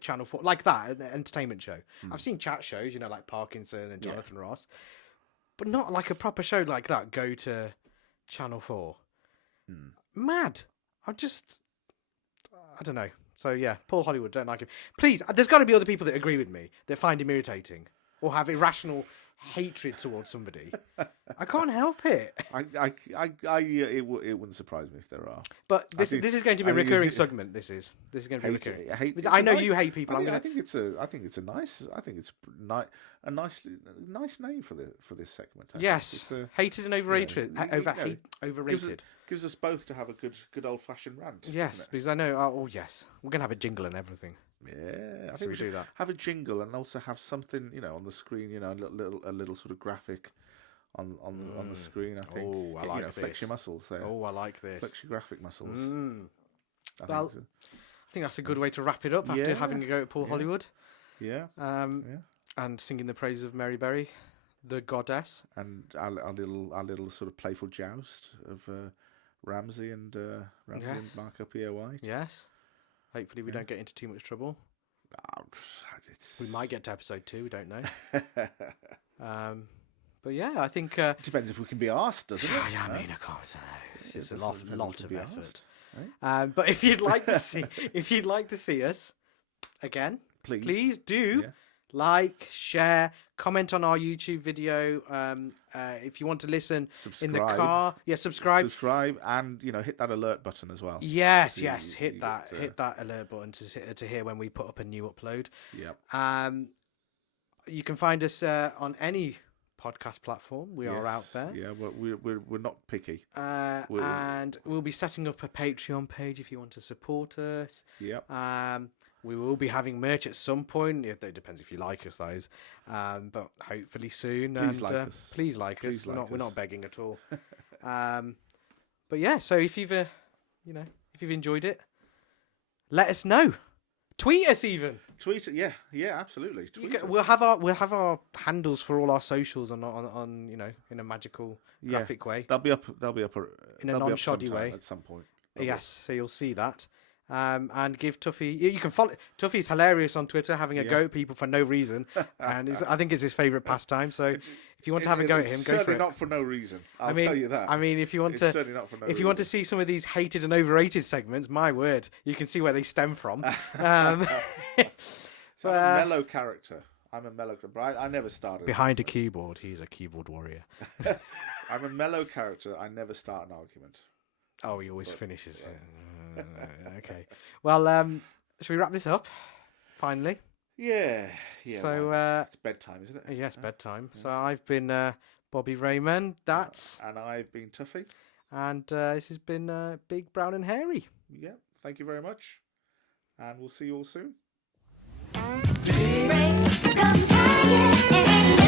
Channel 4 like that, an entertainment show. I've seen chat shows, like Parkinson and Jonathan Ross, but not like a proper show like that go to Channel 4. Mad. I don't know. So yeah, Paul Hollywood, don't like him. Please, there's got to be other people that agree with me that find him irritating or have irrational hatred towards somebody. I can't help it. It wouldn't surprise me if there are. But this think- is going to be a I think recurring it- segment. This is going to be recurring. It's I a know nice- you hate people. I think it's a nice name for this segment. I think. Yes, It's a- hated and overrated. you Overrated. gives us both to have a good old fashioned rant. Yes, doesn't because I know. Oh yes, we're gonna have a jingle and everything. it? Yeah, I Should think we we do should that? have a jingle and also have something on the screen. A little sort of graphic on the screen. I think. Oh, I like Flex this. your muscles there. Oh, I like this. Flex your graphic muscles. I Well, think I think that's a good way to wrap it up after Yeah, having a go at Paul Hollywood, yeah. and singing the praises of Mary Berry, the goddess. And our little sort of playful joust of Ramsey and Yes. Mark Up here White. Yes. Hopefully, we don't get into too much trouble. It's, We might get to episode 2. We don't know. But yeah, I think. depends if we can be asked, doesn't it? Yeah, I mean, I can't say. It's just a It lot doesn't depend if we of can be effort. asked, But if you'd like to see, us again, Please. please do Yeah. like, share, comment on our YouTube video. If you want to listen in the Subscribe. car, subscribe. And hit that alert button as well. Yes, You- hit you that, get, hit that alert button to hear when we put up a new upload. Yep. You can find us on any podcast platform. We are out Yes, there. Yeah, we're not picky. And we'll be setting up a Patreon page if you want to support us. Yep. We will be having merch at some point. It depends if you like us, that is. But hopefully soon. Please and, like us. Please like Please us. like We're us. not begging at all. But yeah, so if you've if you've enjoyed it, let us know. Tweet us even. Tweet it. Yeah, absolutely. Tweet us. We'll have our handles for all our socials on in a magical graphic way. They'll be up. In a they'll be up non-shoddy sometime way. at some point. Yes, so you'll see that. And give Tuffy. You can follow. Tuffy's hilarious on Twitter, having a go at people for no reason, and I think it's his favourite pastime. So if you want to have a go at him, go for certainly it. not for no reason. I'll I mean, tell you that. I mean, if you want It's to, certainly not for no if you want to reason. see some of these hated and overrated segments, my word, you can see where they stem from. So I'm a mellow character. I'm a mellow. But I never started. Behind a keyboard, he's a keyboard warrior. I'm a mellow character. I never start an argument. Oh, he always finishes. Okay. Well, should we wrap this up? Finally. Yeah. So, why not? It's bedtime, isn't it? Yes, bedtime. So I've been Bobby Rayman. That's And I've been Tuffy. and this has been Big Brown and Hairy. Yeah. Thank you very much. And we'll see you all soon. Break comes higher and